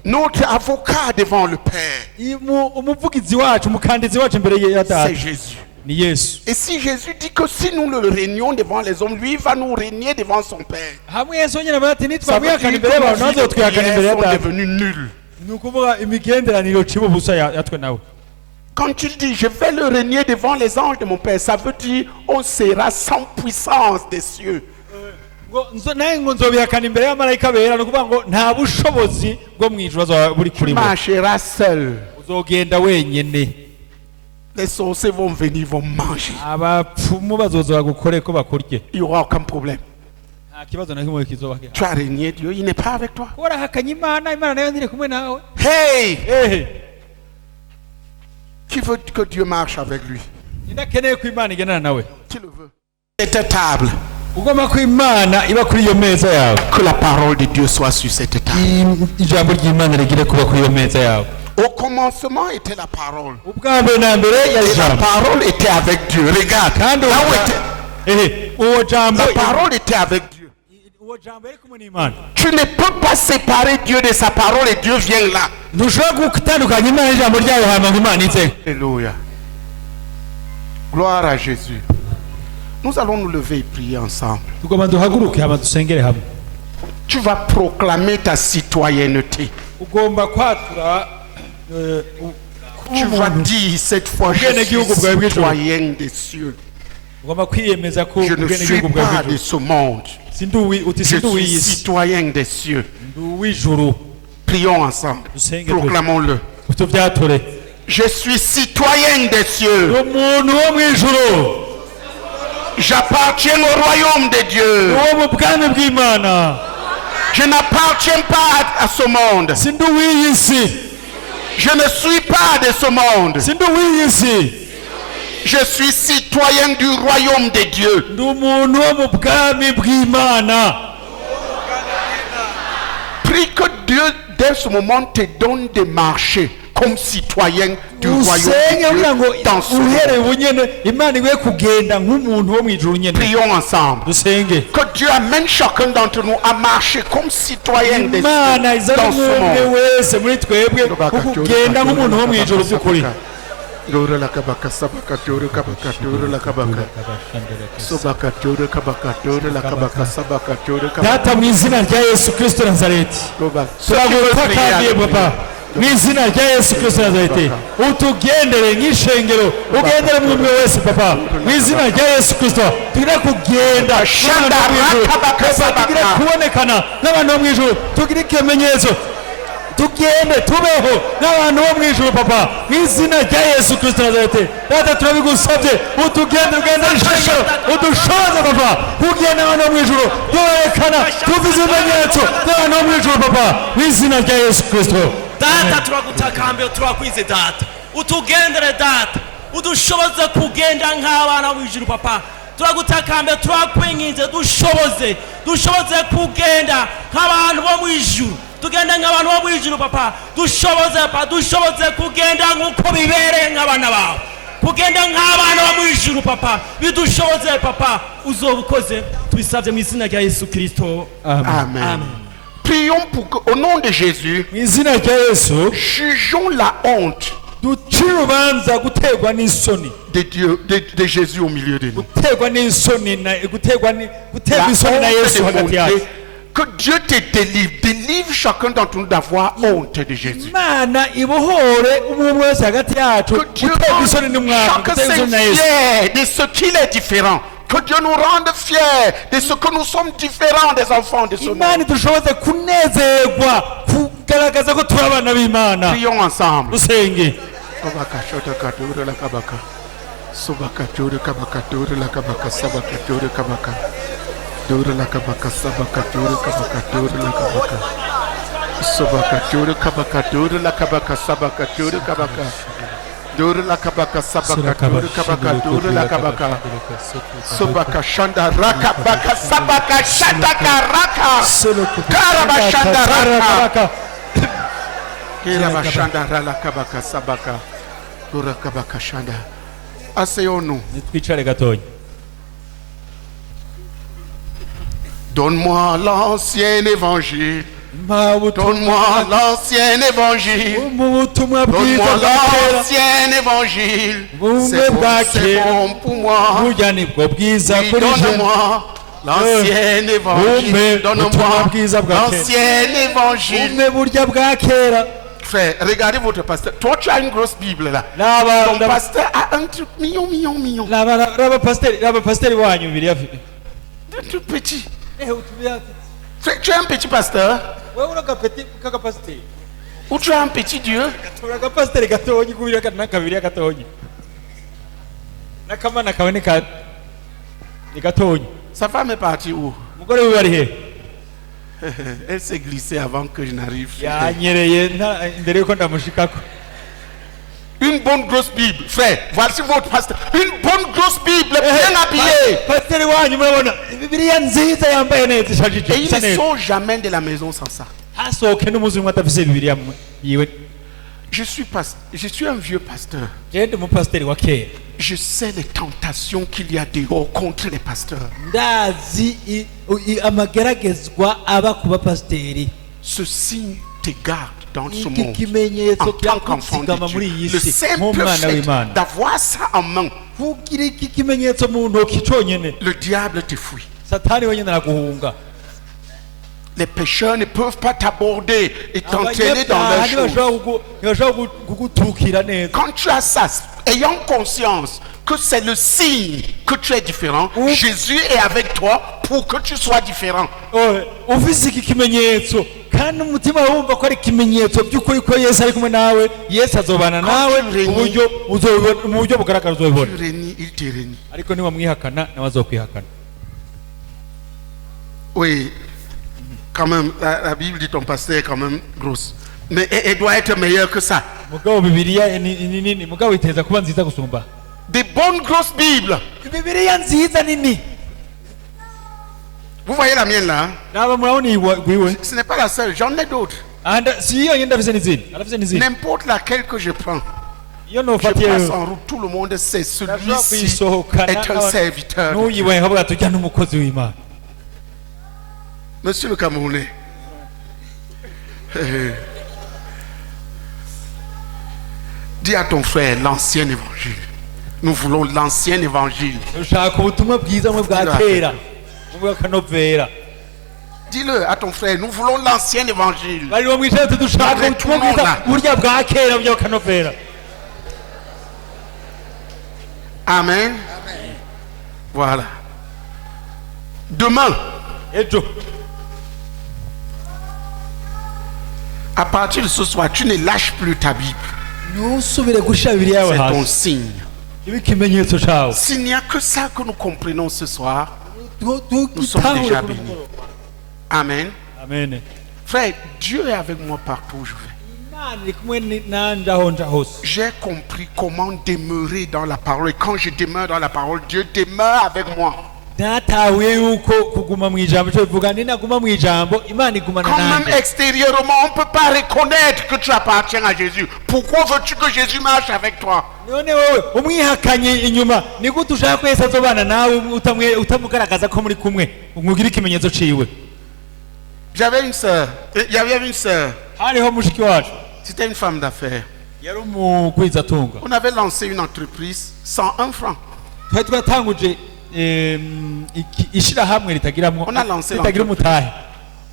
Notre avocat devant le Père, c'est Jésus. Et si Jésus dit que si nous le régnons devant les hommes, lui va nous régner devant son Père. Ça veut dire que nos prières sont devenues nulles. Quand il dit je vais le régner devant les anges de mon Père, ça veut dire on sera sans puissance des cieux. Tu marcheras seul. Les sorciers vont venir, vont manger. Il n'y aura aucun problème. Tu as régné Dieu, il n'est pas avec toi. Hey! Qui veut que Dieu marche avec lui? Qui le veut? Cette table. Que la parole de Dieu soit sur cette table. Au commencement était la parole. Et la parole était avec Dieu. Regarde. La parole était avec Dieu. Tu ne peux pas séparer Dieu de sa parole et Dieu vient là. Alléluia. Gloire à Jésus. Nous allons nous lever et prier ensemble. Tu vas proclamer ta citoyenneté. Tu vas dire cette fois, je suis citoyen des cieux. Je ne suis pas de ce monde. Je suis citoyen des cieux. Prions ensemble. Proclamons-le. Je suis citoyen des cieux. J'appartiens au royaume de Dieu. Je n'appartiens pas à ce monde. Je ne suis pas de ce monde. Je suis citoyen du royaume de Dieu. ndi umuntu wo mu bwami bw'Imana. Prie que Dieu, dès ce moment, te donne de marcher comme citoyen du royaume usenge de kugira ngo Dieu dans ce uhereye monde. ubunyene Imana iwe kugenda nk'umuntu wo mu ijuru nyene. Prions ensemble. Dusenge. Que Dieu amène chacun d'entre nous à marcher comme citoyen de Imana izana dans ce umwe monde. wese muri twebwe kugenda nk'umuntu wo mu ijuru by'ukuri. Dore la kabaka sabaka dore kabaka dore la kabaka sobaka dore kabaka dore la kabaka sabaka dore kabaka. Data mu izina rya Yesu Kristo Nazareti turagutakambiye papa mu izina rya Yesu Kristo Nazareti utugendere nk'ishengero ugendere mu umwe wese papa mu izina rya Yesu Kristo tugire kugenda tugire kubonekana n'abantu bo mu ijuru tugire ikimenyetso tugende tubeho n'abantu bo mu ijuru papa mu izina rya Yesu Kristo Nazareti. Data turabigusabye utugende ishengero udushoboze papa kugenda abantu bo mu ijuru tuberekana tuvize ibimenyetso n'abantu bo mu ijuru papa mu izina rya Yesu Kristo. Data turagutakambiye turakwize data utugendere data udushoboze kugenda nk'abana bo mu ijuru papa turagutakambiye turakwinginze dushoboze kugenda nk'abantu bo mu ijuru tugenda nk'abantu bo mu ijuru papa dushoboze kugenda nk'uko bibereye nk'abana bawe kugenda nk'abana bo mu ijuru papa bidushoboze papa uzobukoze tubisabye mu izina rya Yesu Kristo. Amen. Prions pour que, au nom de Jésus, mu izina rya Yesu jugeons la honte ducire urubanza guterwa n'isoni de Dieu, de Jésus au milieu de nous. guterwa n'isoni guterwa La isoni na Yesu honte de hagati yacu. montrer que Dieu te délivre chacun d'entre nous d'avoir honte de Jésus. Imana ibohore umwe wese hagati yacu Que Dieu guterwa isoni n'umwami chacun guterwa isoni na soit Yesu. fier de ce qu'il est différent. Que Dieu nous rende fiers de ce que nous sommes différents des enfants de ce Imana monde. dushoboze kunezerwa kugaragaza ko turi abana b'Imana. Prions ensemble. Dusenge. Kabaka shota katura la kabaka. Sobaka tura kabaka tura la kabaka sabaka tura kabaka. Tura la kabaka sabaka tura kabaka tura la kabaka. Sobaka tura kabaka tura la kabaka sabaka tura kabaka. Tura la kabaka sabaka tura kabaka tura la kabaka. Sobaka shanda raka baka sabaka shataka raka. Karaba shanda raka. Karaba shanda rala kabaka sabaka. Tura kabaka shanda. Asseyons-nous. Twicare gatonya. Donne-moi l'ancien évangile. Donne-moi l'ancien évangile. Ubutumwa Donne-moi bwiza bwa kera l'ancien évangile. Bumwe C'est bon, bwa c'est kera. bon pour moi. burya nibwo bwiza Oui, kuri je. donne-moi l'ancien évangile. Bumwe Donne-moi ubutumwa bwiza bwa kera. l'ancien évangile. Bumwe burya bwa kera. Frère, regardez votre pasteur. Toi, tu as une grosse Bible là. Ton pasteur a un truc mignon. Raba pasiteri wanyu biri afite. Un truc petit. Utubiya. Frère, tu as un petit pasteur Wewe uragapeti kakapasiteri. ou tu as un petit Dieu? Uragapasiteri gatonyi kubira nakabiri gatonyi. Nakamana kawe ni gatonyi. Sa femme est partie où? Mugore we bari he? Elle s'est glissée avant que je n'arrive. Yanyereye imbere yuko ndamushikako. Une bonne grosse Bible, frère. Voici votre pasteur. Une bonne grosse Bible, bien habillée. Pasiteri wanyu murabona Bibiliya nziza yambaye neza ishajije. Et il ne sort jamais de la maison sans ça. Hasohoke n'umuzi umwe atafise Bibiliya yiwe. Je suis un vieux pasteur. Jende mu pasiteri wa kera. Je sais les tentations qu'il y a dehors contre les pasteurs. Ndazi amageragezwa aba ku bapasiteri. Ce signe te garde dans ce Iki monde. kimenyetso En tant qu'enfant kirakuzigama de muri Dieu. iyi Le si simple nk'umwana fait w'Imana. d'avoir ça en main, Kugira iki kimenyetso mu ntoki conyene le diable te fuit. satani wenyine araguhunga. Les pécheurs ne peuvent pas t'aborder et t'entraîner dans Abanyabyaha leurs choses. ntibashobora kugutukira neza. Quand tu as ça, ayant conscience que c'est le signe que tu es différent, Jésus est avec toi pour que tu sois différent. Ufise iki kimenyetso kandi umutima wumva ko ari ikimenyetso by'ukuri ko Yesu ari kumwe nawe, Yesu azobana nawe mu buryo bugaragara uzobibona. Tu régnes, il te règne. Ariko niba mwihakana nawe azokwihakana. Oui, quand même, la Bible dit ton pasteur est quand même grosse. Mais elle doit être meilleure que ça. Mugabo Bibiliya ni nini, mugabo iteza kuba nziza gusumba. Des bonnes grosses Bibles. bibiliya nziza nini. Vous voyez la mienne là, hein? Naba murabona iyi gwiwe. Ce n'est pas la seule, j'en ai d'autres. Si iyo yenda ndafise n'izindi. Arafise n'izindi. N'importe laquelle que je prends. Iyo Je nofatiye passe en route, tout le monde sait celui-ci est un serviteur. n'uyibaye nkavuga ati ujya n'umukozi w'Imana. Monsieur le Camerounais. Dis à ton frère l'ancien évangile. Nous voulons l'ancien évangile. Ushaka ubutumwa bwiza mwe bwa kera. Mwe bw'akanovera. Dis-le à ton frère, nous voulons l'ancien évangile. Bari bo mwicaye ati dushaka ubutumwa bwiza burya bwa kera bw'akanovera. Amen. Voilà. Demain, Ejo. à partir de ce soir, tu ne lâches plus ta Bible. Ntusubire gushira bibiliya yawe C'est ton hasi. signe. Ibi ikimenyetso cawe. S'il n'y a que ça que nous comprenons ce soir, nous sommes déjà bénis. Amen. Amen. Frère, Dieu est avec moi partout où je vais. Imana iri kumwe nanje aho nja hose. J'ai compris comment demeurer dans la parole. Et quand je demeure dans la parole, Dieu demeure avec moi. Natahuye yuko kuguma mu ijambo cyo bivuga ni naguma mu ijambo Imana igumana Quand même nanje. extérieurement, on ne peut pas reconnaître que tu appartiens à Jésus. Pourquoi veux-tu que Jésus marche avec toi? None wowe umwihakanye inyuma ni gute ushaka ko Yesu azobana nawe utamugaragaza ko muri kumwe umugira ikimenyetso ciwe. J'avais une sœur. Il y avait une sœur. Hariho mushiki wacu C'était une femme d'affaires. yari umugwizatunga. On avait lancé une entreprise 101 francs. Twari twatanguje ishirahamwe ritagiramwo On a lancé ritagira umutahe.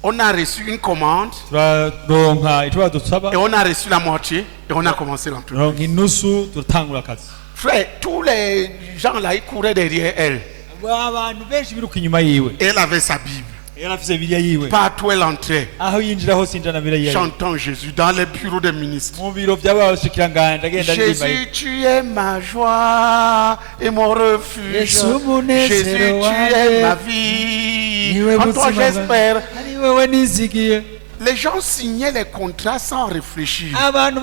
On a reçu une commande Turaronka ico badusaba. et on a reçu la moitié et on a commencé l'entreprise. Turonka inusu turatangura akazi. Frère, tous les gens là, ils couraient derrière elle. Abantu benshi biruka inyuma yiwe. Et elle avait sa Bible. Yari afise bibiliya yiwe. Partout elle entrait, Aho yinjira hose injana bibiliya yiwe. chantant Jésus dans les bureaux des ministres. Mu biro by'abashikiranganje agenda aririmba. Jésus, tu es ma joie et mon refuge. Yesu Jésus, umunezero tu wanjye. es ma vie. Niwe En toi, buzima j'espère. bwanjye. Ari wewe nizigiye. Les gens signaient les contrats sans réfléchir. Abantu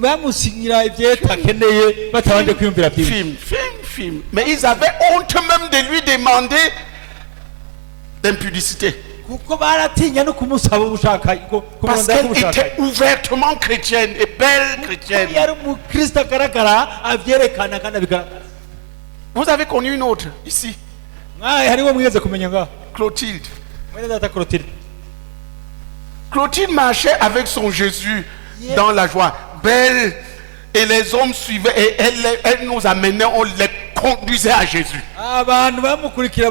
bamusinyira ivyeta akeneye batabanje kwiyumvira byinshi. Film. Mais ils avaient honte même de lui demander d'impudicité. Kuko baratinya no kumusaba ubushaka Parce qu'elle était ouvertement chrétienne et belle chrétienne. yari umukristo agaragara avyerekana kandi abigaragara. Vous avez connu une autre ici, Hariho mwigeze kumenya ngaho Clotilde. mwene data Clotilde. Clotilde marchait avec son Jésus dans la joie, belle, et les hommes suivaient et elle nous amenait, on les conduisait à Jésus. Abantu bamukurikira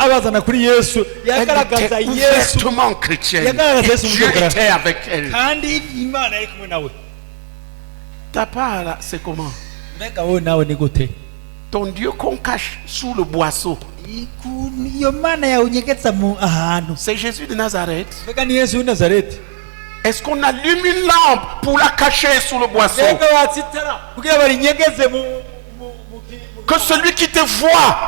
abazana kuri Yesu Elle yagaragaza était Yesu ouvertement chrétienne yagaragaza et Yesu Dieu mugaragara. était avec elle. kandi Imana yari kumwe nawe. Ta part là, c'est comment? Mbega wowe nawe ni gute? Ton Dieu qu'on cache sous le boisseau, Iyo Mana yawe unyegeza mu ahantu. c'est Jésus de Nazareth. Mbega ni Yesu w'i Nazareti. Est-ce qu'on allume une lampe pour la cacher sous le boisseau? Mbega watsitara kugira barinyegeze mu Que celui qui te voit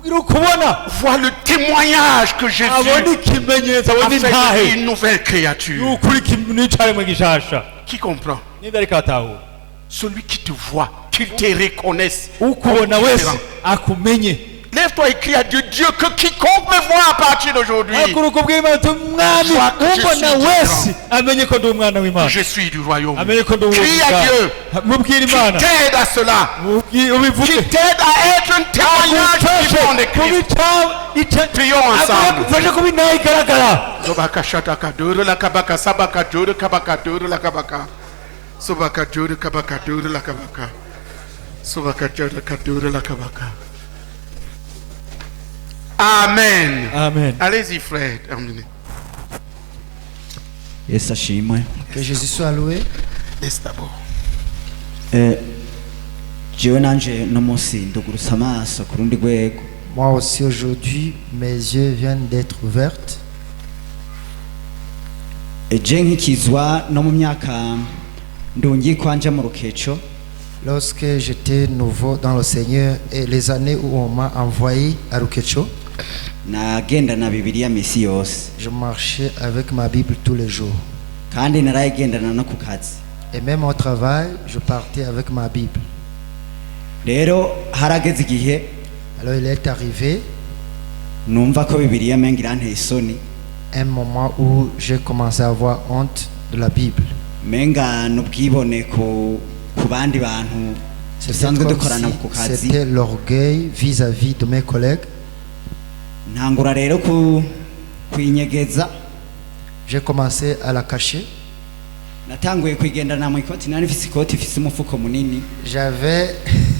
kugira ukubona voit le témoignage que Jésus abone ikimenyetso a abone fait de lui intahe une nouvelle créature. y'ukuri nicare mu gishasha. Qui comprend? Niba ariko atahura Celui qui te voit, qu'il te reconnaisse. ukubona wese akumenye. Lève-toi et crie à Dieu, Dieu, que quiconque me voit à partir d'aujourd'hui, haguruka ubw'Imana uti umwami Soit que je umbona suis wese amenye ko ndi umwana que w'Imana, je suis du royaume. amenye ko ndi Crie à Dieu, mubwire qui Imana t'aide à cela, ubivuge qui t'aide à être un témoignage vivant de Christ. Prions ensemble. agufashe kuba intahe igaragara. Sobakashatakaduru la kabaka, sabakaduru kabakaduru la kabaka. Sobakaduru kabakaduru la kabaka. Sobakaduru kaduru la kabaka. Amen. Amen. Allez-y, frère, terminez. Yesu ashimwe. Que Jésus soit loué. Laisse d'abord. Jewe nanje no munsi ndugurusa amaso ku rundi rwego. Moi aussi aujourd'hui, mes yeux viennent d'être ouverts. Je nk'ikizwa no mu myaka ndungiye kwanja mu rukeco. Lorsque j'étais nouveau dans le Seigneur et les années où on m'a envoyé à Rukecho, nagenda na Bibiliya misi yose. je marchais avec ma Bible tous les jours. Kandi narayigendana no ku kazi. Et même au travail, je partais avec ma Bible. rero harageze igihe Alors il est arrivé numva ko Bibiliya menga iranteye isoni un moment où j'ai commencé à avoir honte de la Bible. menga n'ubwibone ku bandi bantu dusanzwe dukorana ku kazi. C'était l'orgueil vis-à-vis de mes collègues. ntangura rero kuyinyegeza. J'ai commencé à la cacher. natanguye kwigendana mu ikoti nari mfise ikoti ifise umufuko munini. J'avais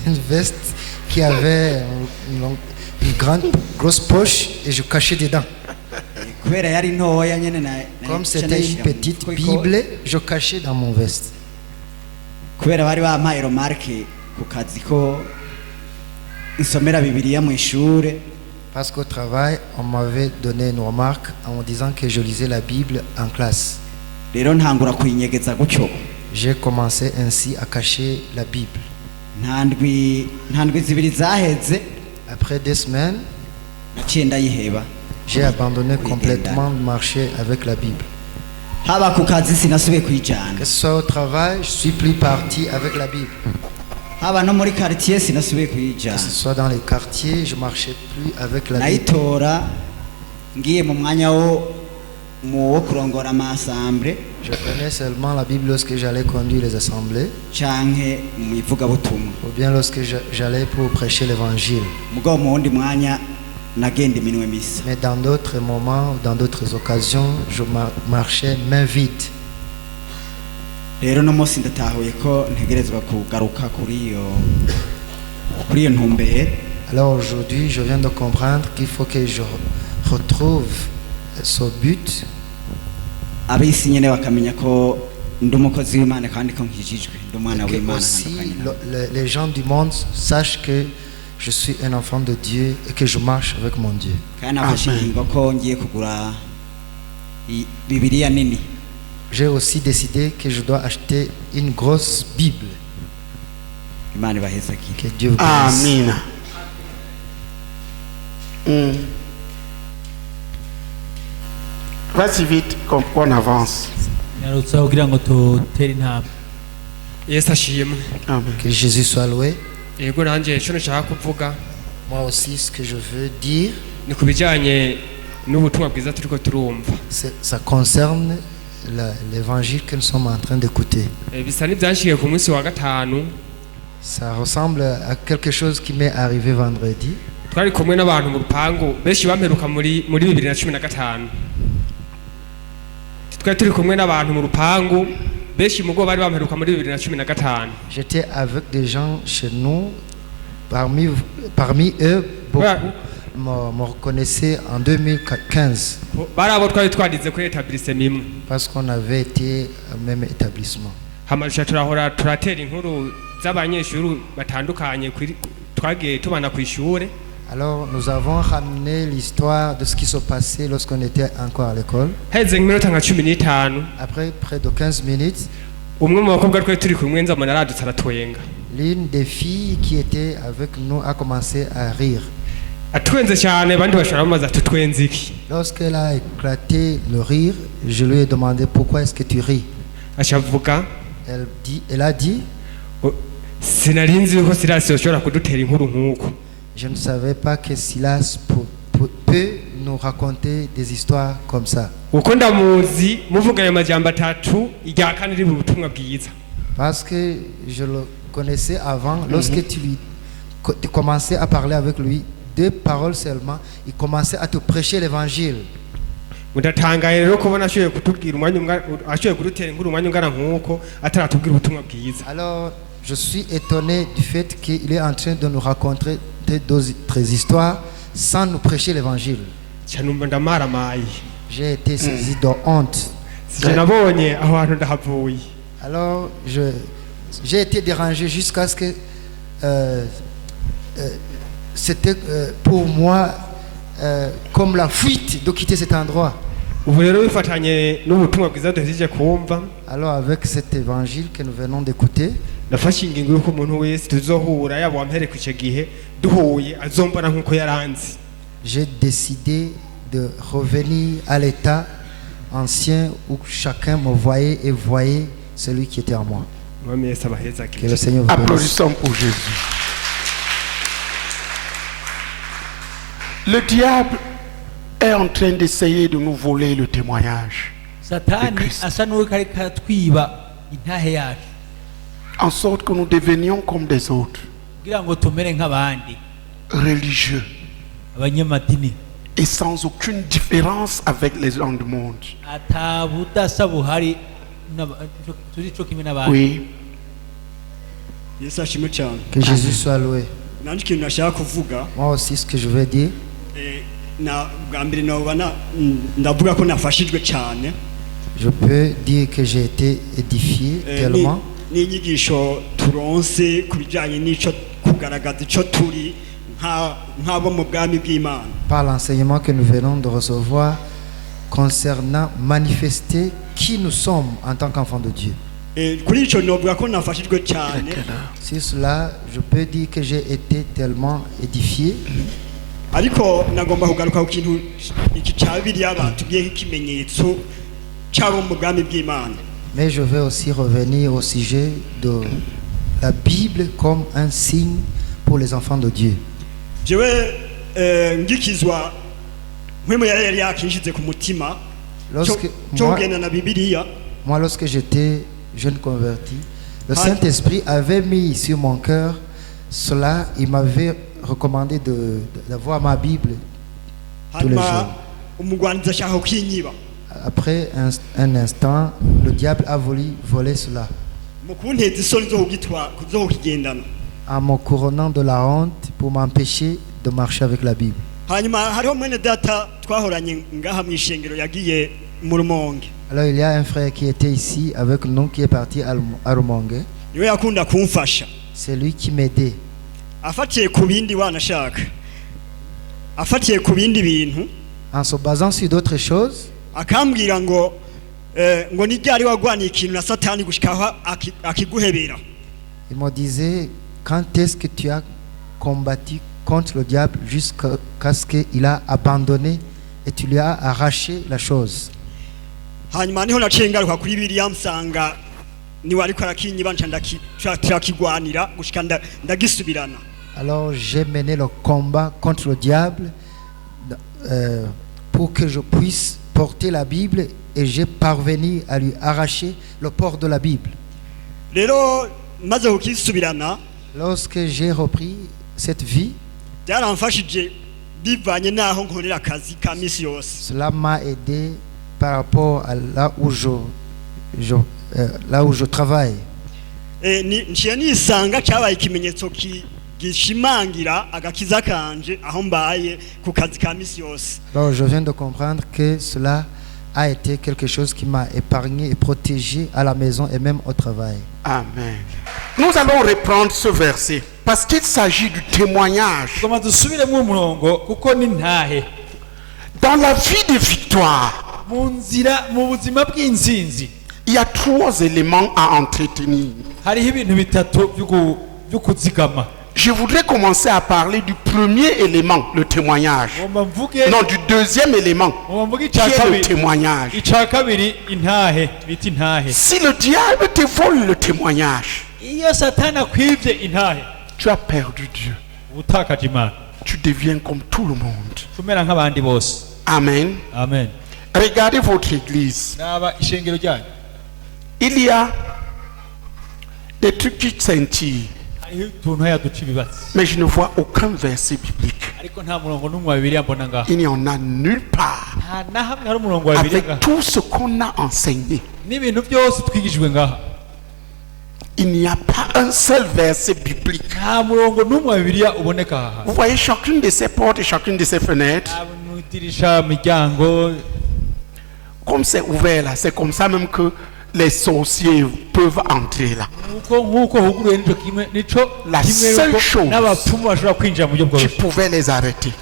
une veste qui avait une grande grosse poche et je cachais dedans. kubera yari ntoya nyene Comme c'était une petite Bible, je cachais dans mon veste. kubera bari bampaye remarque ku kazi ko insomera Bibiliya mu ishure. Parce qu'au travail, on m'avait donné une remarque en me disant que je lisais la Bible en classe. rero ntangura kuyinyegeza gutyo. J'ai commencé ainsi à cacher la Bible. ntandwi zibiri zaheze. Après 2 semaines, naciye ndayiheba. j'ai abandonné complètement de marcher avec la Bible. haba ku kazi sinasubiye kuyijana. Que ce soit au travail, je suis plus parti avec la Bible. haba no muri quartier sinasubiye kuyijana. Que ce soit dans les quartiers, je marchais plus avec la Bible. nayitora ngiye mu mwanya wo kurongora amasamble. Je prenais seulement la Bible lorsque j'allais conduire les assemblées canke mu ivugabutumwa. ou bien lorsque j'allais pour prêcher l'évangile. mugabo mu wundi mwanya nagenda iminwe misa. Mais dans d'autres moments, dans d'autres occasions, je marchais main vide. rero no munsi ndatahuye ko ntegerezwa kugaruka kuri iyo ntumbero. Alors aujourd'hui, je viens de comprendre qu'il faut que je retrouve ce but. abisi nyene bakamenya ko ndi umukozi w'Imana kandi ko nkijijwe ndi umwana Que w'Imana. aussi les gens du monde sachent que je suis un enfant de Dieu et que je marche avec mon Dieu. kandi nafashe ingingo ko ngiye kugura Bibiliya nini. J'ai aussi décidé que je dois acheter une grosse Bible. Imana ibahezagire. Que Dieu vous bénisse. Amen. Vas-y vite, qu'on avance. nyarutsa kugira ngo tutere intambwe. Yesu ashimwe. Amen. Que Jésus soit loué. Yego nanjye icyo nshaka kuvuga Moi aussi, ce que je veux dire, ni ku bijyanye n'ubutumwa bwiza turiko turumva. ça concerne l'évangile que nous sommes en train d'écouter. Bisa n'ibyanshikiye ku munsi wa gatanu. Ça ressemble à quelque chose qui m'est arrivé vendredi. Twari kumwe n'abantu mu rupangu benshi bamperuka muri 2015. Twari turi kumwe n'abantu mu rupangu benshi mugo bari bamperuka muri 2015. J'étais avec des gens chez nous. Parmi eux, beaucoup me reconnaissaient en 2015. Bari abo twari twadize kuri établissement imwe. Parce qu'on avait été au même établissement. Hamarusha turahora turatera inkuru z'abanyeshuri batandukanye twagiye tubana ku ishure. Alors nous avons ramené l'histoire de ce qui se passait lorsqu'on était encore à l'école. Heze nk'iminota nka 15. Après près de 15 minutes, umwe mu bakobwa twari turi kumwe nzamana aradutse aratwenga. l'une des filles qui était avec nous a commencé à rire. Atwenze cyane bandi bashobora bamaze atutwenze iki. Lorsqu'elle a éclaté le rire, je lui ai demandé pourquoi est-ce que tu ris. Ashavuga Elle a dit sinarinzi ko Silas yoshobora kudutera inkuru nk'uko. Je ne savais pas que Silas peut nous raconter des histoires comme ça. Uko ndamuzi muvuga ayo majambo atatu irya kane riri ubutumwa bwiza. Parce que je le connaissais avant, lorsque tu commençais à parler avec lui, 2 paroles seulement, il commençait à te prêcher l'évangile. Mudatangaye rero kubona ashoboye kutubwira umwanya ashoboye kudutera inkuru umwanya ungana nk'uko ataratubwira ubutumwa bwiza. Alors je suis étonné du fait qu'il est en train de nous raconter d'autres histoires sans nous prêcher l'évangile. Cyanumva ndamaramaye. J'ai été saisi de honte. Sinabonye aho hantu ndahavuye. Alors j'ai été dérangé jusqu'à ce que c'était pour moi comme la fuite de quitter cet endroit. Ubu rero bifatanye n'ubutumwa bwiza duhejeje kumva. Alors avec cet évangile que nous venons d'écouter, nafashe ingingo y'uko umuntu wese tuzohura yaba wampereka icyo gihe duhuye azombona nk'uko yaranzi. J'ai décidé de revenir à l'état ancien où chacun me voyait et voyait celui qui était en moi. Que le Seigneur vous bénisse. Applaudissons pour Jésus. Le diable est en train d'essayer de nous voler le témoignage. Satani asa n'uko ariko aratwiba intahe yacu En sorte que nous devenions comme des autres, kugira ngo tumere nk'abandi religieux abanyamadini et sans aucune différence avec les gens du monde. ata budasa buhari turi co kimwe n'abandi. Oui. Yesu ashimwe cyane. Que Jésus soit loué. Nanjye ikintu nashaka kuvuga Moi aussi, ce que je veux dire, na bwa mbere nabona ndavuga ko nafashijwe cyane. je peux dire que j'ai été édifié tellement. N'inyigisho turonse ku bijyanye n'ico kugaragaza ico turi nk'abo mu bwami bw'Imana. Par l'enseignement que nous venons de recevoir concernant manifester qui nous sommes en tant qu'enfants de Dieu. Kuri ico novuga ko nafashijwe cyane. Sur cela, je peux dire que j'ai été tellement édifié. Ariko nagomba kugaruka ku kintu iki cya Bibiliya batubwiye nk'ikimenyetso cy'abo mu bwami bw'Imana. Mais je vais aussi revenir au sujet de la Bible comme un signe pour les enfants de Dieu. Jewe ngikizwa mwemu yari yakinshize ku mutima cyo kugenda na Bibiliya. Moi, lorsque j'étais jeune converti, le Saint-Esprit avait mis sur mon cœur cela. Il m'avait recommandé d'avoir ma Bible tous les jours. Umugwaniza ashaka kwinyiba. Après un instant, le diable a voulu voler cela. En me couronnant de la honte pour m'empêcher de marcher avec la Bible. Alors il y a un frère qui était ici avec nous, qui est parti à Rumonge. C'est lui qui m'aidait. En se basant sur d'autres choses, akambwira ngo ni ryari wagwaniye ikintu na Satani gushikaho akiguhebera. Il me disait, quand est-ce que tu as combattu contre le diable jusqu'à ce qu'il a abandonné et tu lui as arraché la chose. hanyuma niho naciye ngaruka kuri Bibiliya msanga niwe ariko arakinyiba nshakigwanira gushika ndagisubirana. Alors j'ai mené le combat contre le diable pour que je puisse porter la Bible, et j'ai parvenu à lui arracher le port de la Bible. Lorsque j'ai repris cette vie, cela m'a aidé par rapport à là où je travaille. Alors je viens de comprendre que cela a été quelque chose qui m'a épargné et protégé à la maison et même au travail. Amen. Nous allons reprendre ce verset parce qu'il s'agit du témoignage. Dans la vie de victoire, il y a 3 éléments à entretenir. Je voudrais commencer à parler du premier élément, le témoignage. Non, du deuxième élément, qui est le témoignage. Si le diable te vole le témoignage, tu as perdu Dieu. Tu deviens comme tout le monde. Amen. Amen. Regardez votre église. Il y a des trucs qui scintillent. Mais je ne vois aucun verset biblique. Il n'y en a nulle part. Avec tout ce qu'on a enseigné, il n'y a pas un seul verset biblique. Vous voyez chacune de ces portes et chacune de ces fenêtres. Comme c'est ouvert là, c'est comme ça même que les sorciers peuvent entrer là. La seule chose qui pouvait les arrêter,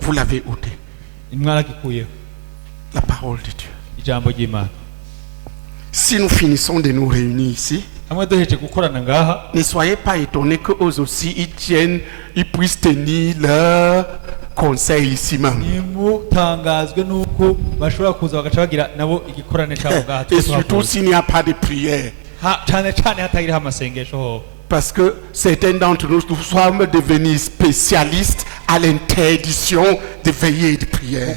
vous l'avez ôté. La parole de Dieu. Si nous finissons de nous réunir ici, ne soyez pas étonnés qu'eux aussi ils puissent tenir leur conseil ici même. Et surtout s'il n'y a pas de prière. Parce que certains d'entre nous sommes devenus spécialistes à l'interdiction de veiller et de prière.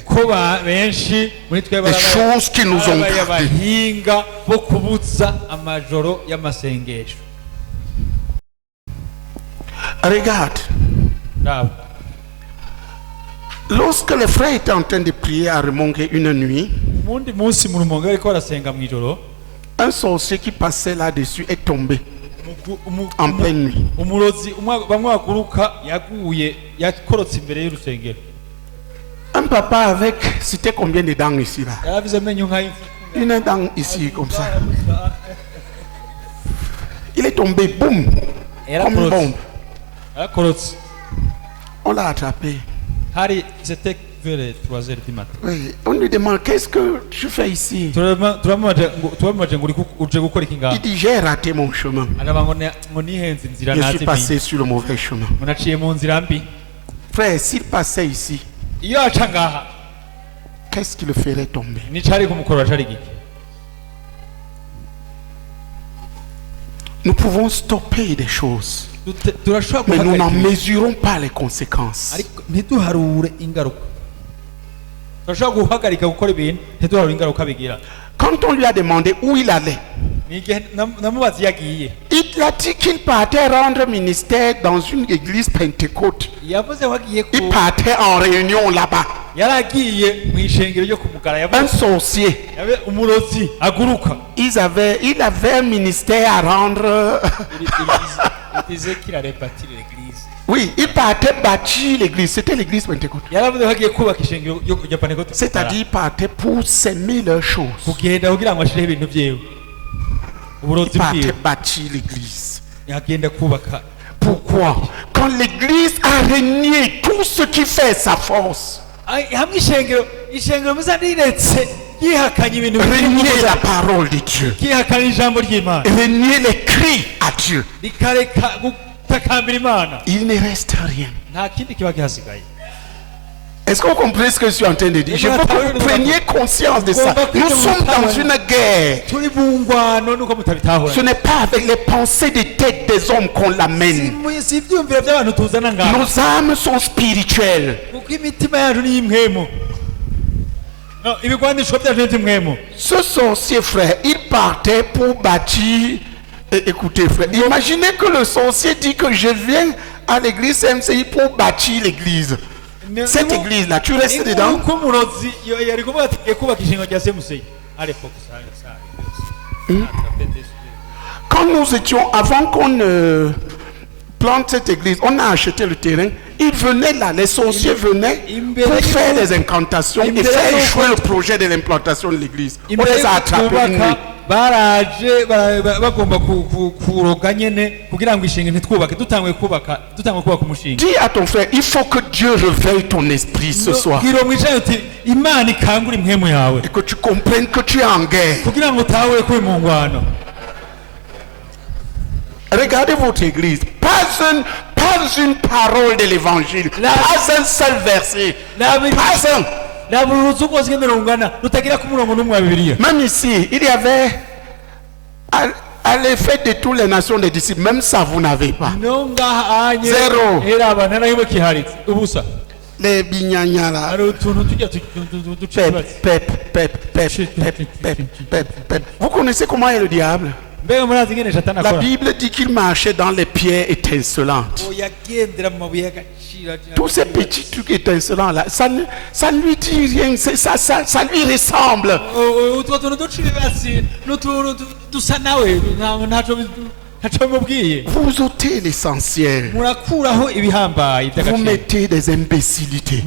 Les choses qui nous ont gardés. Regarde. Lorsque le frère était en train de prier à Rumonge une nuit, un sorcier qui passait là-dessus est tombé en pleine nuit. Un papa avec, c'était combien de dents ici là? Une dent ici comme ça. Il est tombé, boum, comme une bombe. On l'a attrapé. Oui, on lui demande qu'est-ce que tu fais ici. Il dit j'ai raté mon chemin. Je suis passé sur le mauvais chemin. Frère, s'il passait ici, qu'est-ce qui le ferait tomber? Nous pouvons stopper des choses, mais nous n'en mesurons pas les conséquences. Quand on lui a demandé où il allait, il a dit qu'il partait rendre ministère dans une église pentecôte. Il partait en réunion là-bas. Un sorcier. Il avait un ministère à rendre. Oui, il partait bâtir l'église. C'était l'église pentecôte. C'est-à-dire il partait pour s'aimer leurs choses. Il partait bâtir l'église. Pourquoi? Quand l'église a renié tout ce qui fait sa force, renier la parole de Dieu, renier les cris à Dieu, il ne reste rien. Est-ce que vous comprenez ce que je suis en train de dire? Je veux que vous preniez conscience de ça. Nous sommes dans une guerre. Ce n'est pas avec les pensées des têtes des hommes qu'on l'amène. Nos âmes sont spirituelles. Ce sorcier, frère, il partait pour bâtir. Écoutez, frère, imaginez que le sorcier dit que je viens à l'église MCI pour bâtir l'église. Cette église-là, tu restes dedans? Quand nous étions, avant qu'on plante cette église, on a acheté le terrain. Ils venaient là, les sorciers venaient pour faire des incantations et faire échouer le projet de l'implantation de l'église. On les a attrapés une nuit. Dis à ton frère, il faut que Dieu réveille ton esprit ce soir et que tu comprennes que tu es en guerre. Regardez votre église, pas une parole de l'évangile, pas un seul verset, pas un. Même ici, il y avait à l'effet de toutes les nations des disciples, même ça vous n'avez pas. Zéro. Les bignagnas là. Pep. Vous connaissez comment est le diable? La Bible dit qu'il marchait dans les pierres étincelantes. Tous ces petits trucs étincelants là, ça ne lui dit rien, ça lui ressemble. Vous ôtez l'essentiel. Vous mettez des imbécilités.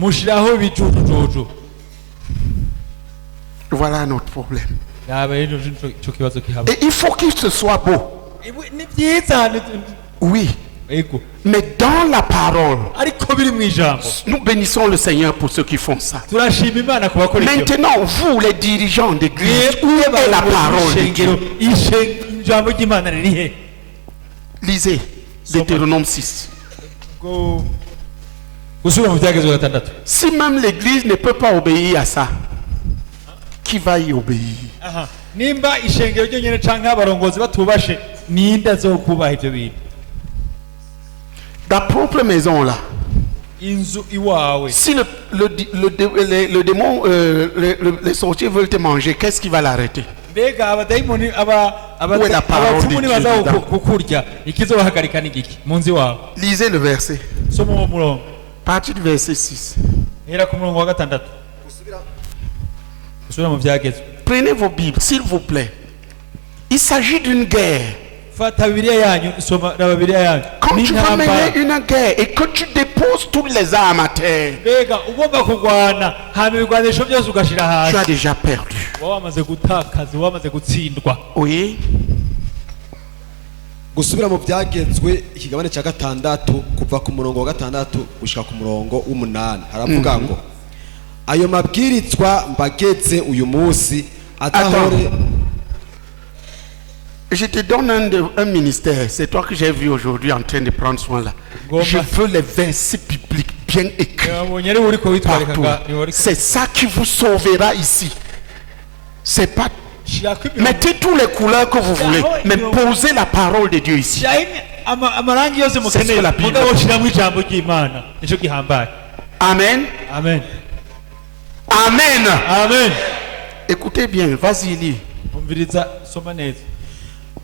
Voilà notre problème. Et il faut qu'il se soit beau. Oui. Mais dans la parole, nous bénissons le Seigneur pour ceux qui font ça. Maintenant, vous les dirigeants d'église, où est la parole de Dieu? Lisez Deutéronome 6. Si même l'église ne peut pas obéir à ça, qui va y obéir? Ta propre maison là, Si le démon, les sorciers veulent te manger, qu'est-ce qui va l'arrêter? Où est la parole de Dieu? Lisez le verset. Partie du verset 6. Prenez vos Bibles, s'il vous plaît. Il s'agit d'une guerre. Quand tu vas mener une guerre et que tu déposes toutes les armes à terre, tu as déjà perdu. Oui. Gusubira mu byagenzwe ikigabane cya gatandatu kuva ku murongo wa gatandatu gushika ku murongo w'umunani haravuga ngo ayo mabwirizwa mbageze uyu munsi atahore. Je te donne un ministère, c'est toi que j'ai vu aujourd'hui en train de prendre soin là. Je veux les versets bibliques bien écrits partout. C'est ça qui vous sauvera ici. C'est pas... Mettez toutes les couleurs que vous voulez, mais posez la parole de Dieu ici. C'est ce que la Bible dit. Amen. Amen. Amen. Amen. Écoutez bien, vas-y lis.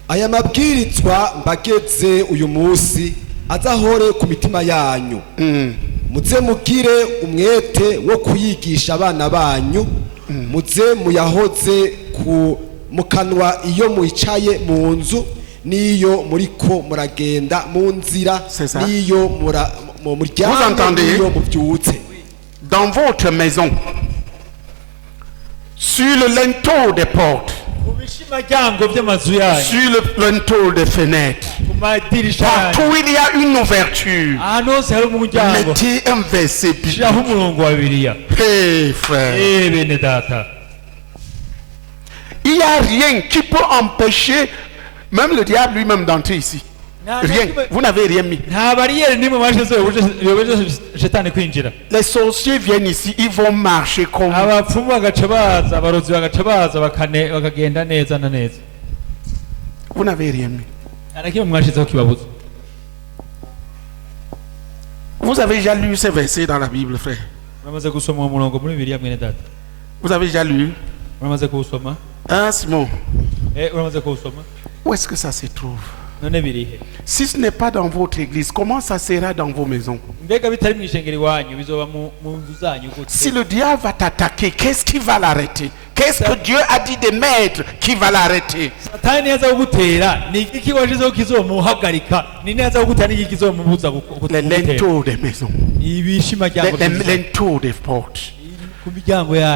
Aya mabwirizwa mbageze uyu munsi azahore ku mitima yanyu. Muze mugire umwete wo kuyigisha abana banyu. Muze muyahoze ku mukanwa iyo muyicaye mu nzu n'iyo muriko muragenda mu nzira n'iyo mu muryango n'iyo mubyutse. Dans votre maison, sur le linteau des portes, sur le linteau des fenêtres, partout où il y a une ouverture, mettez un verset biblique. Hey frère, il n'y a rien qui peut empêcher même le diable lui-même d'entrer ici. Rien, vous n'avez rien mis. Les sorciers viennent ici, ils vont marcher comme vous n'avez rien mis. Vous avez déjà lu ces versets dans la Bible, frère? Vous avez déjà lu? Hein, Simon? Où est-ce que ça se trouve? Si ce n'est pas dans votre église, comment ça sera dans vos maisons? Si le diable va t'attaquer, qu'est-ce qui va l'arrêter? Qu'est-ce que Dieu a dit de mettre qui va l'arrêter? Les linteaux des maisons, les linteaux des portes,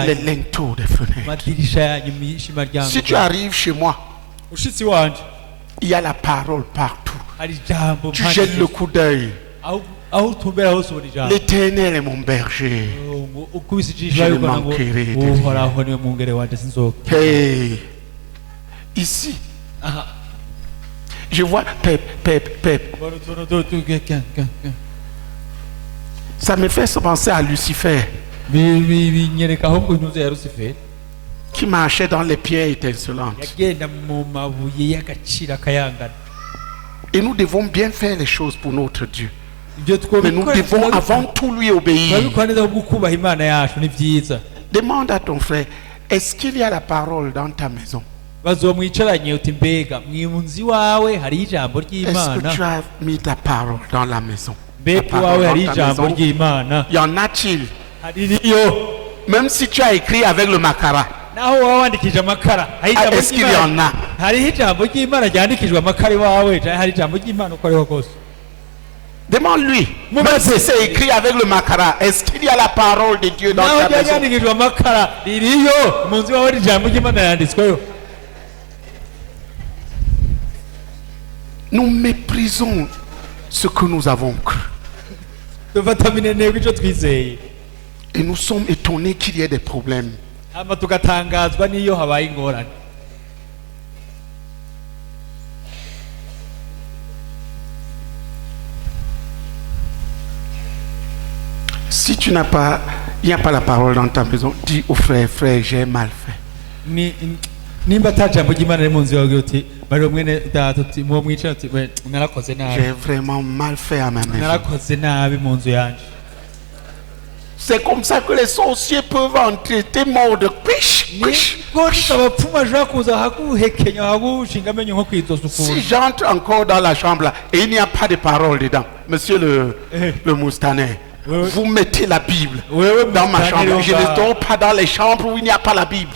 les linteaux des fenêtres. Si tu arrives chez moi, il y a la parole partout. Tu jettes le coup d'œil. L'Éternel est mon berger. Je ne manquerai de rien. Hey. Ici, je vois Pep. Ça me fait penser à Lucifer, qui marchait dans les pierres étincelantes. Et nous devons bien faire les choses pour notre Dieu. Mais nous devons avant tout lui obéir. Demande à ton frère, est-ce qu'il y a la parole dans ta maison? Est-ce que tu as mis ta parole dans la maison? Il y en a-t-il? Même si tu as écrit avec le macara, est-ce qu'il y en a? Demande-lui. Même si c'est écrit avec le macara, est-ce qu'il y a la parole de Dieu dans ta maison? Nous méprisons ce que nous avons cru. Et nous sommes étonnés qu'il y ait des problèmes. Si tu n'as pas, il n'y a pas la parole dans ta maison, dis au frère, j'ai mal fait. J'ai vraiment mal fait à ma maison. C'est comme ça que les sorciers peuvent entrer. T'es mort de piche. Si j'entre encore dans la chambre là, et il n'y a pas de parole dedans, monsieur le moustané, vous mettez la Bible dans ma chambre. Je ne dors pas dans les chambres où il n'y a pas la Bible.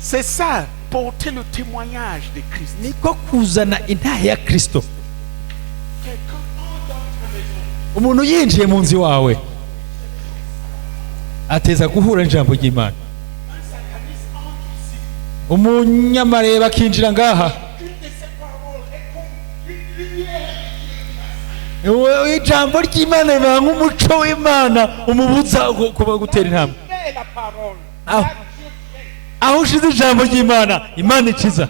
C'est ça, porter le témoignage de Christ. Umuntu yinjiye mu nzu wawe ateza guhura n'ijambo ry'Imana. Umunyamareba akinjira ngaha, ijambo ry'Imana riba nk'umuco w'Imana umubuza gutera intambwe. Aho ushize ijambo ry'Imana, Imana ikiza.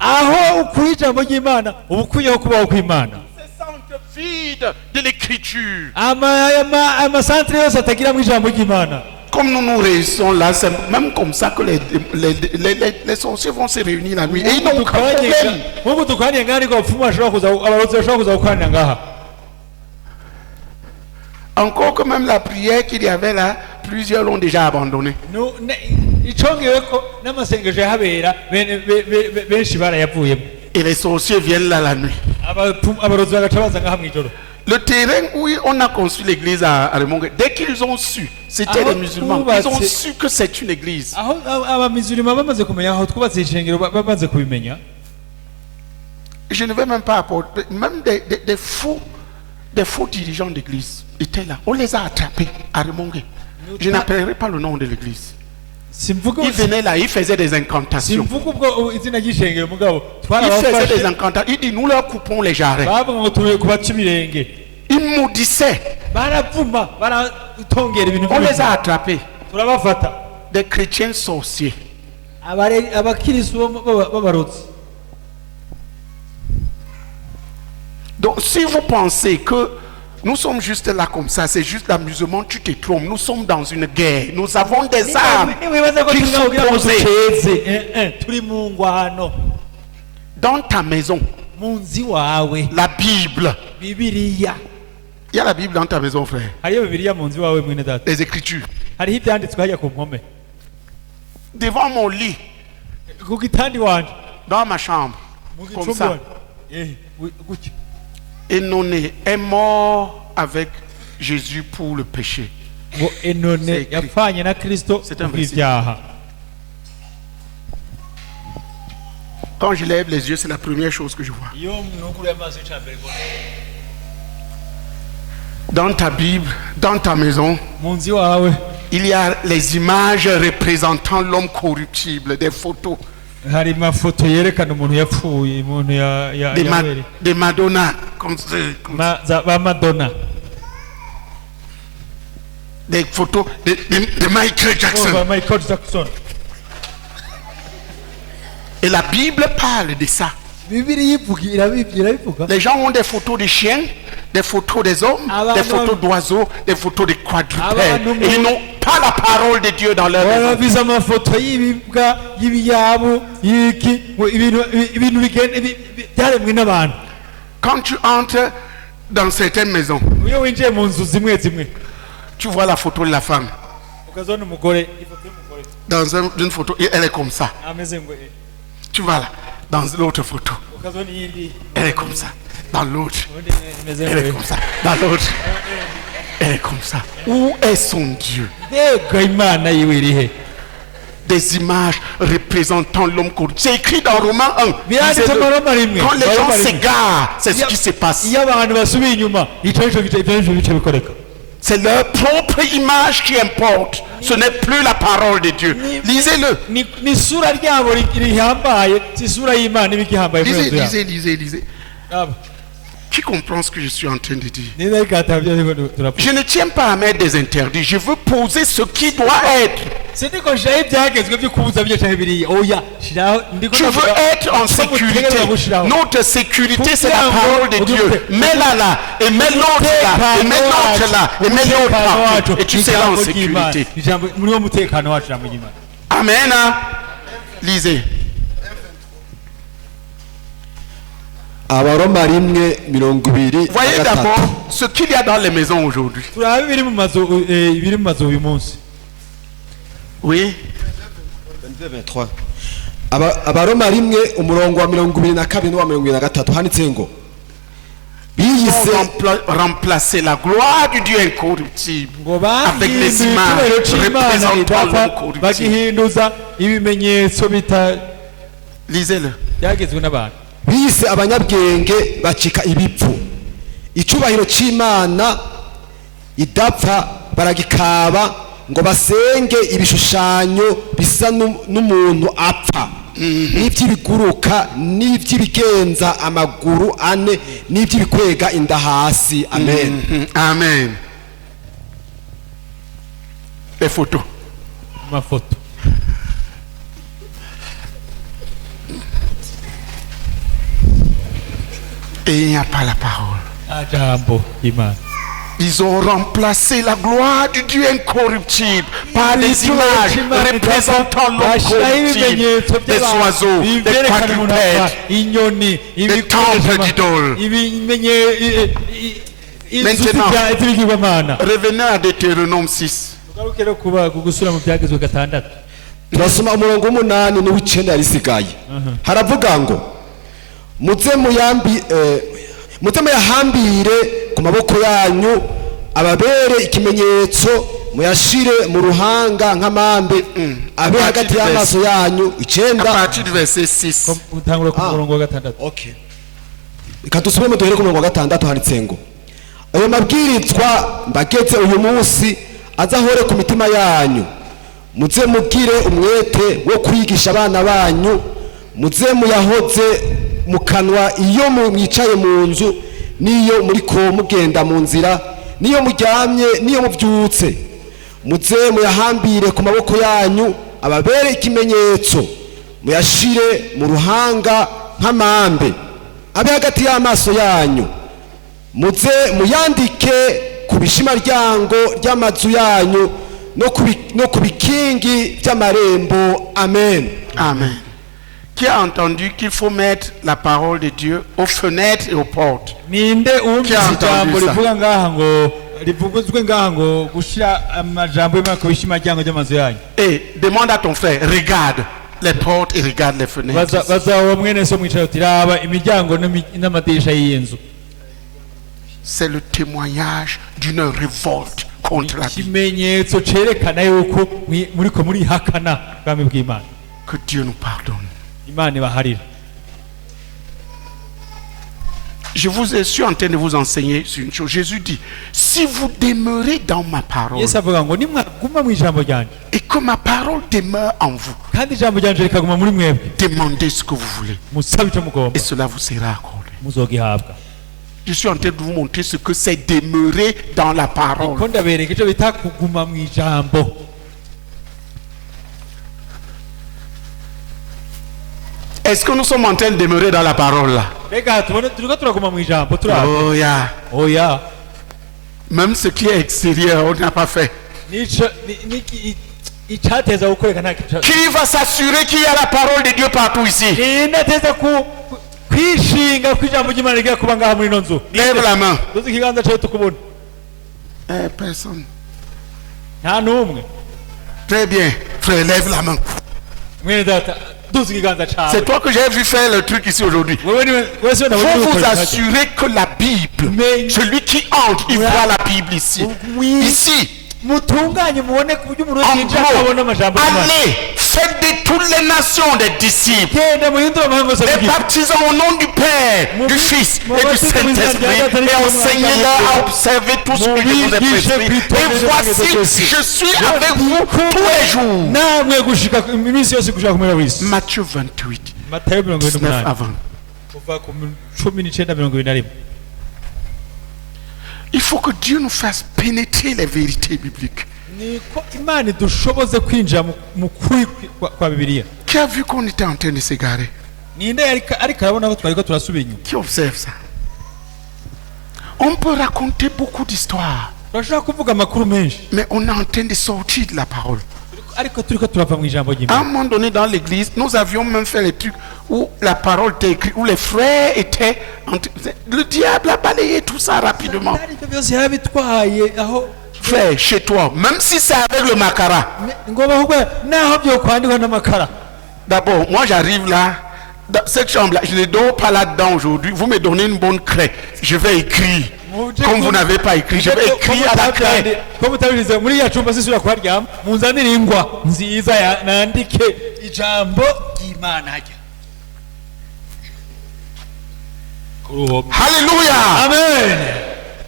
Aho ukuye ijambo ry'Imana, uba ukwiyeho kubaho kw'Imana. De l'écriture. Comme nous nous réunissons là, c'est même comme ça que les sorciers vont se réunir la nuit. Et ils n'ont aucun problème. Encore que même la prière qu'il y avait là, plusieurs l'ont déjà abandonnée. Et les sorciers viennent là la nuit. Le terrain où on a construit l'église à Remongue, dès qu'ils ont su, c'était les musulmans, ils ont su que c'est une église. Je ne vais même pas apporter, même des faux dirigeants d'église étaient là. On les a attrapés à Remongue. Je n'appellerai pas le nom de l'église. Ils venaient là, ils faisaient des incantations. Ils faisaient des incantations. Ils disent, nous leur coupons les jarrets. Ils maudissaient. On les a attrapés. Des chrétiens sorciers. Donc si vous pensez que nous sommes juste là comme ça, c'est juste l'amusement, tu te trompes. Nous sommes dans une guerre. Nous avons des armes qui sont posées. Dans ta maison, la Bible. Il y a la Bible dans ta maison, frère. Les Écritures. Devant mon lit. Dans ma chambre. Comme ça. Enoné est mort avec Jésus pour le péché. C'est un verset. Quand je lève les yeux, c'est la première chose que je vois. Dans ta Bible, dans ta maison, il y a les images représentant l'homme corruptible, des photos. Des Madonna, comme Madonna. Des photos de Michael Jackson. Et la Bible parle de ça. Les gens ont des photos de chiens, des photos des hommes, des photos d'oiseaux, des photos de quadrupèdes. Et ils n'ont pas la parole de Dieu dans leur maison. Quand tu entres dans certaines maisons, tu vois la photo de la femme. Dans une photo, elle est comme ça. Tu vois là, dans l'autre photo, elle est comme ça. Dans l'autre, elle est comme ça. Dans l'autre, elle est comme ça. Où est son Dieu? Des images représentant l'homme corrompu. C'est écrit dans Romains 1. Quand les gens s'égarent, c'est ce qui se passe. C'est leur propre image qui importe. Ce n'est plus la parole de Dieu. Lisez-le. Lisez. Qui comprend ce que je suis en train de dire? Je Je ne tiens pas à mettre des interdits. Je veux poser ce qui doit être. Tu veux être en sécurité. Notre sécurité, c'est la parole de Dieu. Mets-la là, et mets l'autre là, et mets l'autre là, et mets l'autre là. Et tu seras en sécurité. Amen. Lisez. Abaroma rimwe mirongo ibiri Voyez d'abord ce qu'il y a dans les maisons aujourd'hui. Oui. 22-23. Abaroma rimwe umurongo wa mirongo ibiri na kabiri n'uwa mirongo ibiri na gatatu handitse ngo biyise remplacer la gloire du Dieu incorruptible avec les images représentant l'incorruptible. Lisez-le. bise abanyabwenge bacika ibipfu icubahiro c'Imana idapfa baragikaba ngo basenge ibishushanyo bisa n'umuntu apfa n'ivy'ibiguruka n'ivy'ibigenza amaguru ane n'ivy'ibikwega inda hasi. Amen. Amen. Les photos. Ma photo. Et il n'y a pas la parole. Ils ont remplacé la gloire du Dieu incorruptible par les images représentant l'incorruptible, des oiseaux, des quadrupèdes, des temples d'idoles. Maintenant, revenez à Deutéronome 6. turasoma umurongo w'umunani n'uw'icenda yarisigaye haravuga ngo muze muyahambire ku maboko yanyu ababere ikimenyetso muyashire mu ruhanga nk'amambe abe hagati y'amaso yanyu. À partir du verset 6. Okay. Reka dusubire duhere ku murongo wa gatandatu handitse ngo ayo mabwirizwa mbageze uyu munsi azahore ku mitima yanyu muze mugire umwete wo kwigisha abana banyu muze muyahoze mu kanwa iyo mwicaye mu nzu niyo muri ko mugenda mu nzira niyo muryamye niyo muvyutse muze muyahambire ku maboko yanyu ababere ikimenyetso muyashire mu ruhanga nk'amambe abe hagati y'amaso yanyu muze muyandike ku bishimaryango ry'amazu yanyu no ku bikingi by'amarembo. Amen. Amen. Qui a entendu qu'il faut mettre la parole de Dieu aux fenêtres et aux portes? Qui a entendu ça? Et demande à ton frère, regarde les portes et regarde les fenêtres. C'est le témoignage d'une révolte contre la vie. Que Dieu nous pardonne. Je suis en train de vous enseigner sur une chose. Jésus dit, si vous demeurez dans ma parole et que ma parole demeure en vous, demandez ce que vous voulez et cela vous sera accordé. Je suis en train de vous montrer ce que c'est demeurer dans la parole. Est-ce que nous sommes en train de demeurer dans la parole là? Oh yeah. Même ce qui est extérieur, on n'a pas fait. Qui va s'assurer qu'il y a la parole de Dieu partout ici? Lève la main. Personne. Très bien. Frère, lève la main. C'est toi que j'ai vu faire le truc ici aujourd'hui. Vous vous assurez que la Bible, celui qui entre, il voit la Bible ici. Ici. En gros, allez, faites de toutes les nations des disciples, les baptisant au nom du Père, du Fils et du Saint-Esprit, et enseignez-leur à observer tout ce que je vous ai prescrit. Et voici, je suis avec vous tous les jours. Matthieu 28, 19 avant. Il faut que Dieu nous fasse pénétrer les vérités bibliques. niko imana idushoboze kwinjira mu kuri kwa bibiliya. Qui a vu qu'on était en train de s'égarer? Ninde ariko arabona ko twariko turasubira inyuma? Qui observe ça? On peut raconter beaucoup d'histoires, turashobora kuvuga amakuru menshi mais on est en train de sortir de la parole. ariko turiko turava mu ijambo À un ry'Imana. moment donné dans l'église, nous avions même fait les trucs où la parole était écrite, où les frères étaient... Le diable a balayé tout ça rapidement. ariko byose yarabitwaye aho Frère, chez toi, même si c'est avec le macara. ngomba kuvuga naho byo kwandikwa n'amakara. D'abord, moi j'arrive là, dans cette chambre-là, je ne dors pas là-dedans aujourd'hui. Vous me donnez une bonne craie, je vais écrire. Comme vous n'avez pas écrit, je vais écrire à la craie. Comme utabirize muri ya chumba sisura kwaryama munzanire ingwa nziza nandike ijambo ry'Imana hajya. Alléluia. Amen.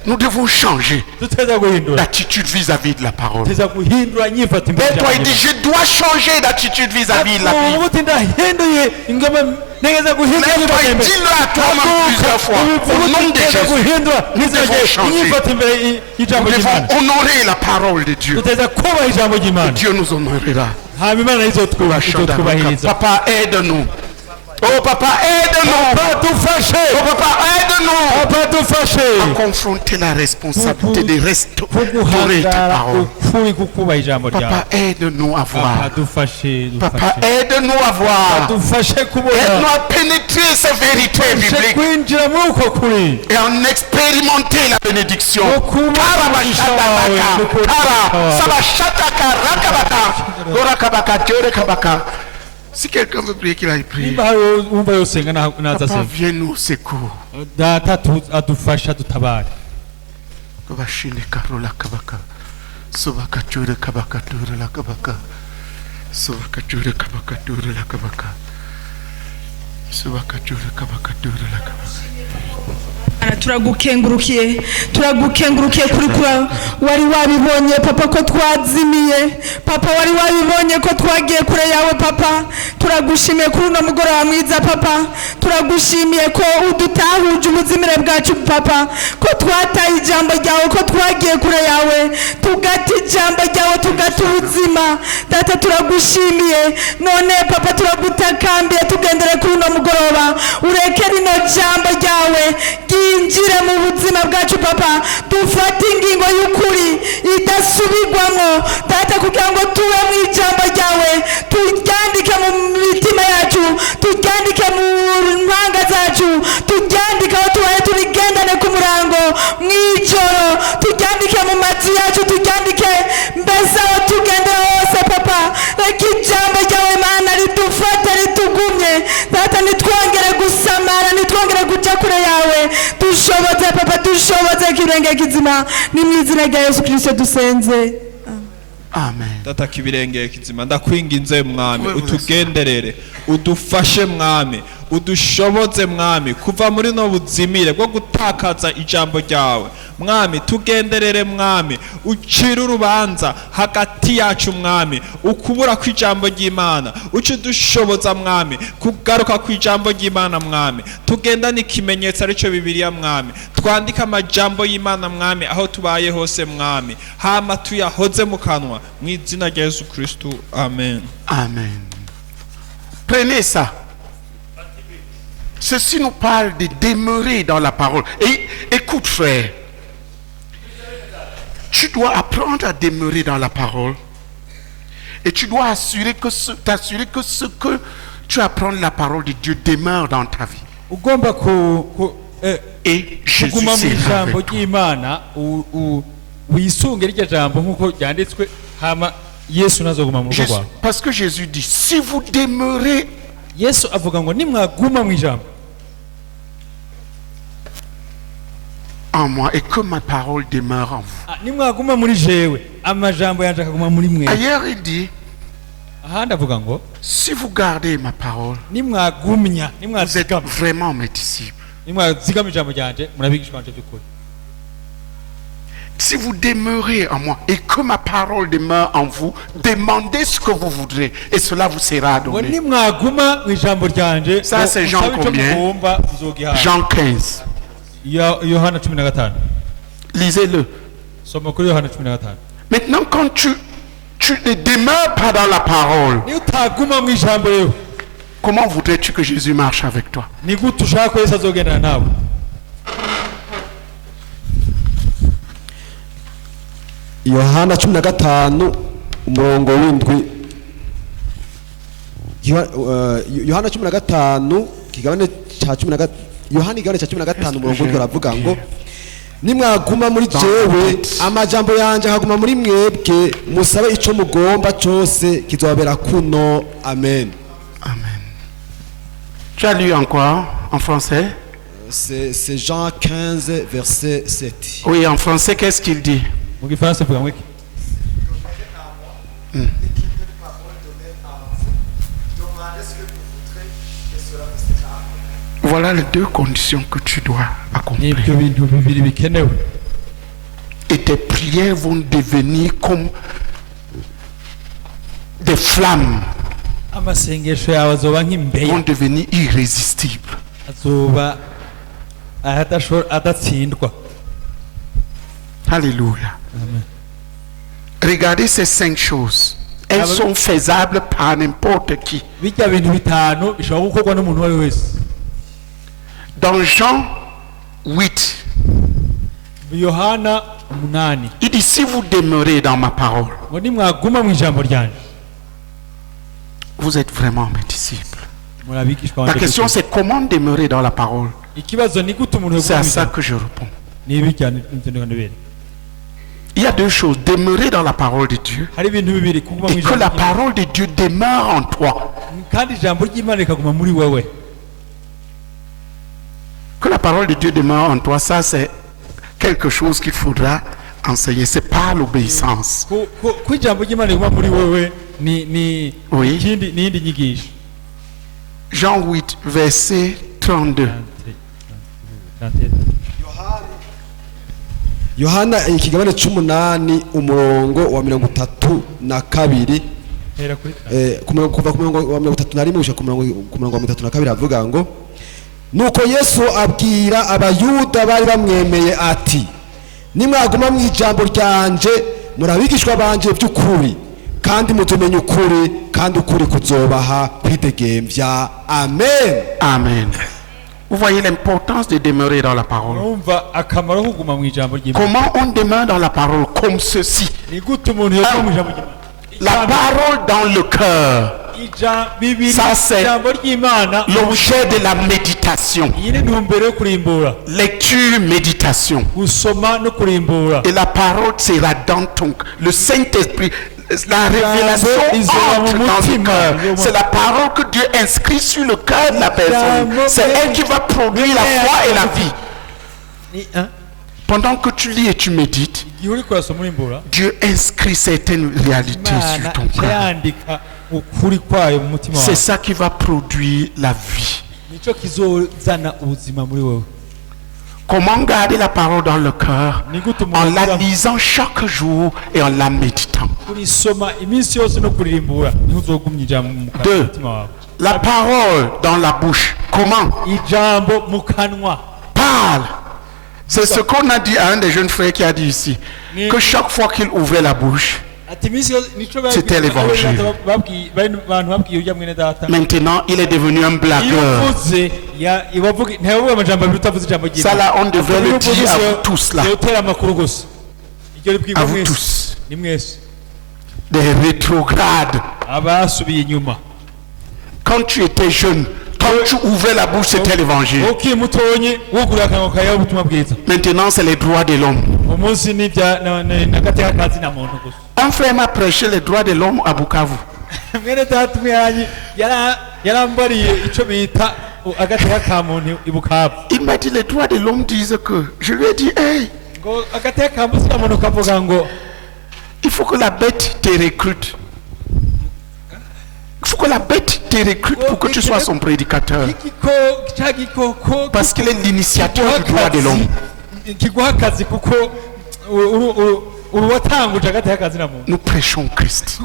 Nous devons changer Tuteza guhindura. d'attitude vis-à-vis de la parole. Tuteza guhindura inyifato imbere Toi, il dit, je dois changer d'attitude vis-à-vis de la Bible. ubuti ndahinduye ingoma negeza guhindura Lève-toi et dis-le à toi-même plusieurs fois. Au nom de Jésus, guhindura nous devons changer. inyifato imbere y'ijambo Nous ry'Imana. devons honorer la parole de Dieu. Tuteza kubaha ijambo ry'Imana. Dieu nous honorera. hama Imana izotwubahiriza. Papa, aide-nous. Oh papa, aide-nous. Papa dufashe. Oh papa, aide-nous Papa dufashe. à confronter la responsabilité de restaurer ta parole. ukuri kukubaha ijambo ryawe. Papa, aide-nous à Papa voir. dufashe. Papa, aide-nous à voir. dufashe Aide-nous kubona. à pénétrer ces vérités bibliques kwinjira muri uko kuri. et en expérimenter la bénédiction. Okuba Karabashatabaka, Kara, Sabashataka, Rakabaka, Gorakabaka, Tiorekabaka. Si quelqu'un veut prier, qu'il aille prier. Nimba wumva yosenga naza Papa, senga. viens nous au secours. Data adufasha dutabare. Kabashine Karola Kabaka. Sobaka Ture Kabaka Ture la Kabaka. Sobaka Ture Kabaka Ture la Kabaka. Sobaka Ture Kabaka Ture la Kabaka. turagukengurukiye kuri kura wari wabibonye papa ko twazimiye papa wari wabibonye ko twagiye kure yawe papa turagushimiye kuri uno mugoroba mwiza papa turagushimiye ko udutahuje ubuzimire bwacu papa ko twataye ijambo ryawe ko twagiye kure yawe tugata ijambo ryawe tugata ubuzima data turagushimiye none papa turagutakambiye tugendere kuri uno mugoroba ureke rino jambo ryawe injire mu buzima bwacu papa dufate ingingo y'ukuri idasubirwamo data kugira ngo tuwe mu ijambo ryawe turyandike mu mitima yacu turyandike mu mpanga zacu turyandike aho tubaye turigendane ku murango mu ijoro turyandike mu mazu yacu turyandike mbese aho tugendera hose papa reka ijambo ryawe mana ridufate ritugumye data nitwongere gusamara nitwongere kuja kure yawe dushoboze papa dushoboze kirenge kizima ni mu izina rya Yesu Kristo dusenze Amen. Data kibirenge kizima ndakwinginze mwami utugenderere udufashe mwami udushoboze mwami kuva muri no buzimire bwo gutakaza ijambo ryawe mwami tugenderere mwami ucira urubanza hagati yacu mwami ukubura kw'ijambo ry'Imana uci dushoboza mwami kugaruka kw'ijambo ry'Imana mwami tugendane ikimenyetso arico Bibiliya mwami twandika amajambo y'Imana mwami aho tubaye hose mwami hama tuyahoze mu kanwa mu izina rya Yesu Kristo amen. Amen. Prenez ça. Ceci nous parle de demeurer dans la parole. Et écoute frère, tu dois apprendre à demeurer dans la parole. Et tu dois t'assurer que ce que tu apprends de la parole de Dieu demeure dans ta vie. Et Jésus sera avec toi. wisunge rya jambo nkuko ryanditswe hama Yesu nazoguma mu rwego. Parce que Jésus dit si vous demeurez, Yesu avuga ngo nimwaguma mu ijambo en moi et que ma parole demeure en vous. nimwaguma muri jewe amajambo yanje akaguma muri mwe. Ailleurs il dit ahandi avuga ngo si vous gardez ma parole, nimwagumya vous êtes vraiment mes disciples. nimwazigama ijambo ryanje murabigishwa banje by'ukuri. Si vous demeurez en moi et que ma parole demeure en vous, demandez ce que vous voudrez et cela vous sera donné. Ça c'est Jean combien? Jean 15. Lisez-le. Maintenant, quand tu ne demeures pas dans la parole, comment voudrais-tu que Jésus marche avec toi? Yohana 15 umurongo w'indwi. Yohana 15 kigabane cha 10 Yohana igabane cha 15 umurongo w'indwi aravuga ngo nimwaguma muri jewe amajambo yanje haguma muri mwebwe musabe ico mugomba cyose kizobera kuno. Amen. Amen. Tu as lu encore en français? C'est Jean 15 verset 7. Oui, en français, qu'est-ce qu'il dit? Voilà les deux conditions que tu dois accomplir. Et tes prières vont devenir comme des flammes. Vont devenir irrésistibles. Alléluia. Regardez ces 5 choses. Elles sont faisables par n'importe qui. Dans Jean 8, il dit si vous demeurez dans ma parole, vous êtes vraiment mes disciples. La question c'est comment demeurer dans la parole. C'est à ça que je réponds. Il y a 2 choses, demeurer dans la parole de Dieu et que la parole de Dieu demeure en toi. Que la parole de Dieu demeure en toi, ça c'est quelque chose qu'il faudra enseigner. C'est pas l'obéissance. Oui. Jean 8, verset 32. Yohana ikigabane 18 umurongo wa 32 kuva ku murongo wa 31 gushika ku murongo wa 32 avuga ngo nuko Yesu abwira abayuda bari bamwemeye ati nimwaguma mu ijambo ryanje murabigishwa banje by'ukuri kandi mutumenye ukuri kandi ukuri kuzobaha kwidegemvya. Amen. Amen. Vous voyez l'importance de demeurer dans la parole. Comment on demeure dans la parole? Comme ceci. La parole dans le cœur. Ça c'est l'objet de la méditation. Lecture, méditation. Et la parole sera dans ton... Le Saint-Esprit... La révélation entre dans le cœur. C'est la parole que Dieu inscrit sur le cœur de la personne. C'est elle qui va produire la foi et la vie. Pendant que tu lis et tu médites, Dieu inscrit certaines réalités sur ton cœur. C'est ça qui va produire la vie. Comment garder la parole dans le cœur? En la lisant chaque jour et en la méditant. 2. La parole dans la bouche. Comment? Parle. C'est ce qu'on a dit à un des jeunes frères qui a dit ici. Que chaque fois qu'il ouvrait la bouche, c'était l'évangile. Maintenant, il est devenu un blagueur. Ça là, on devrait le dire à vous tous là. À vous tous. Des rétrogrades. Quand tu étais jeune, quand tu ouvrais la bouche, c'était l'évangile. Maintenant, c'est les droits de l'homme. Un frère m'a prêché les droits de l'homme à Bukavu. Il m'a dit les droits de l'homme disent que. Je lui ai dit, hey, il faut que la bête te recrute. Il faut que la bête te recrute pour que tu sois son prédicateur. Parce qu'il est l'initiateur du droit de l'homme. Nous prêchons Christ.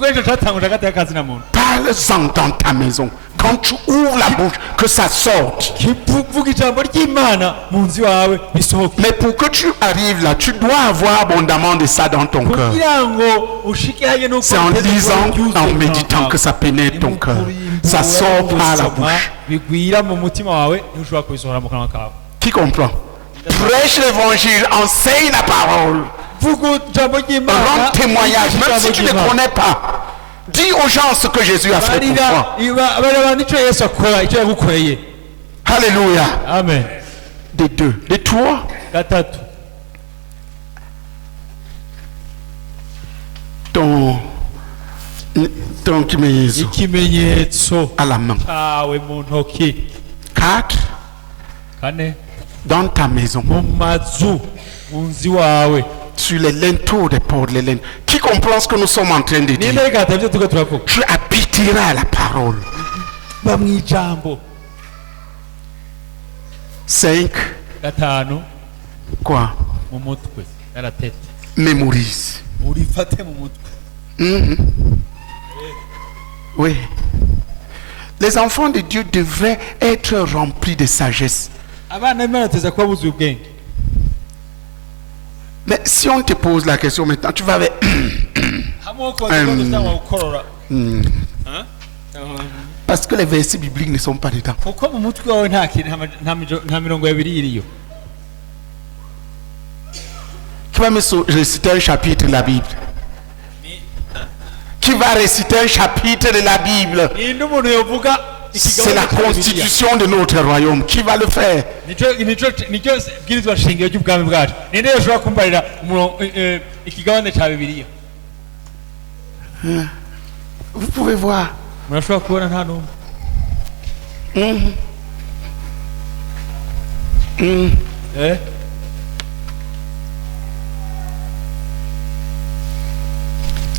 Parle-en dans ta maison. Quand tu ouvres la bouche, que ça sorte. Mais pour que tu arrives là, tu dois avoir abondamment de ça dans ton cœur. C'est en lisant, en méditant que ça pénètre ton cœur. Ça sort par la bouche. Qui comprend? Prêche l'évangile, enseigne la parole. Rends témoignage, même si tu ne connais pas. Dis aux gens ce que Jésus a fait pour toi. Alléluia. Amen. Des deux. Des trois. Ton kimenyetso à la main. 4. Dans ta maison. Sur les linteaux des portes, les linteaux. Qui comprend ce que nous sommes en train de dire? Tu habiteras la parole. 5. Quoi? Mémorise. Oui. Les enfants de Dieu devraient être remplis de sagesse. Mais si on te pose la question maintenant, tu vas avec... Parce que les versets bibliques ne sont pas dedans. Qui va me réciter un chapitre de la Bible? Qui va réciter un chapitre de la Bible? C'est la constitution de notre royaume. Qui va le faire? Vous pouvez voir.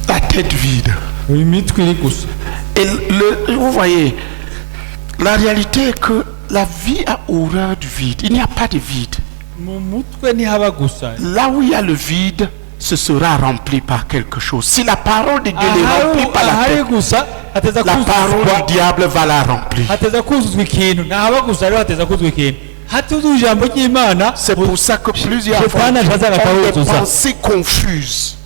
La tête vide. Et vous voyez, la réalité est que la vie a horreur du vide. Il n'y a pas de vide. Là où il y a le vide, ce sera rempli par quelque chose. Si la parole de Dieu ne remplit pas la tête, la parole du diable va la remplir. C'est pour ça que plusieurs fois ont des pensées confuses.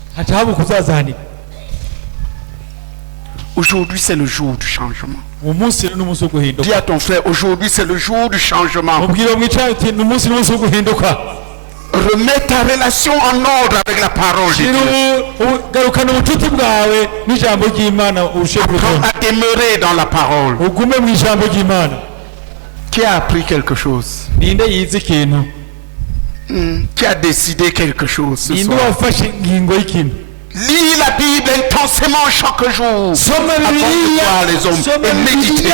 Aujourd'hui, c'est le jour du changement. Dis à ton frère, aujourd'hui, c'est le jour du changement. Remets ta relation en ordre avec la parole de Dieu. Apprends à demeurer dans la parole. Qui a appris quelque chose? Qui a décidé quelque chose ce soir? Lis la Bible intensément chaque jour avant de voir les hommes et méditer.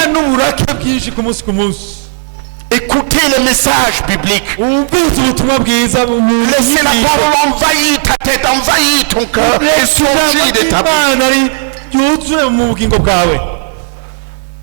Écoutez les messages bibliques. Laissez la parole envahir ta tête, envahir ton cœur et sortir de ta bouche.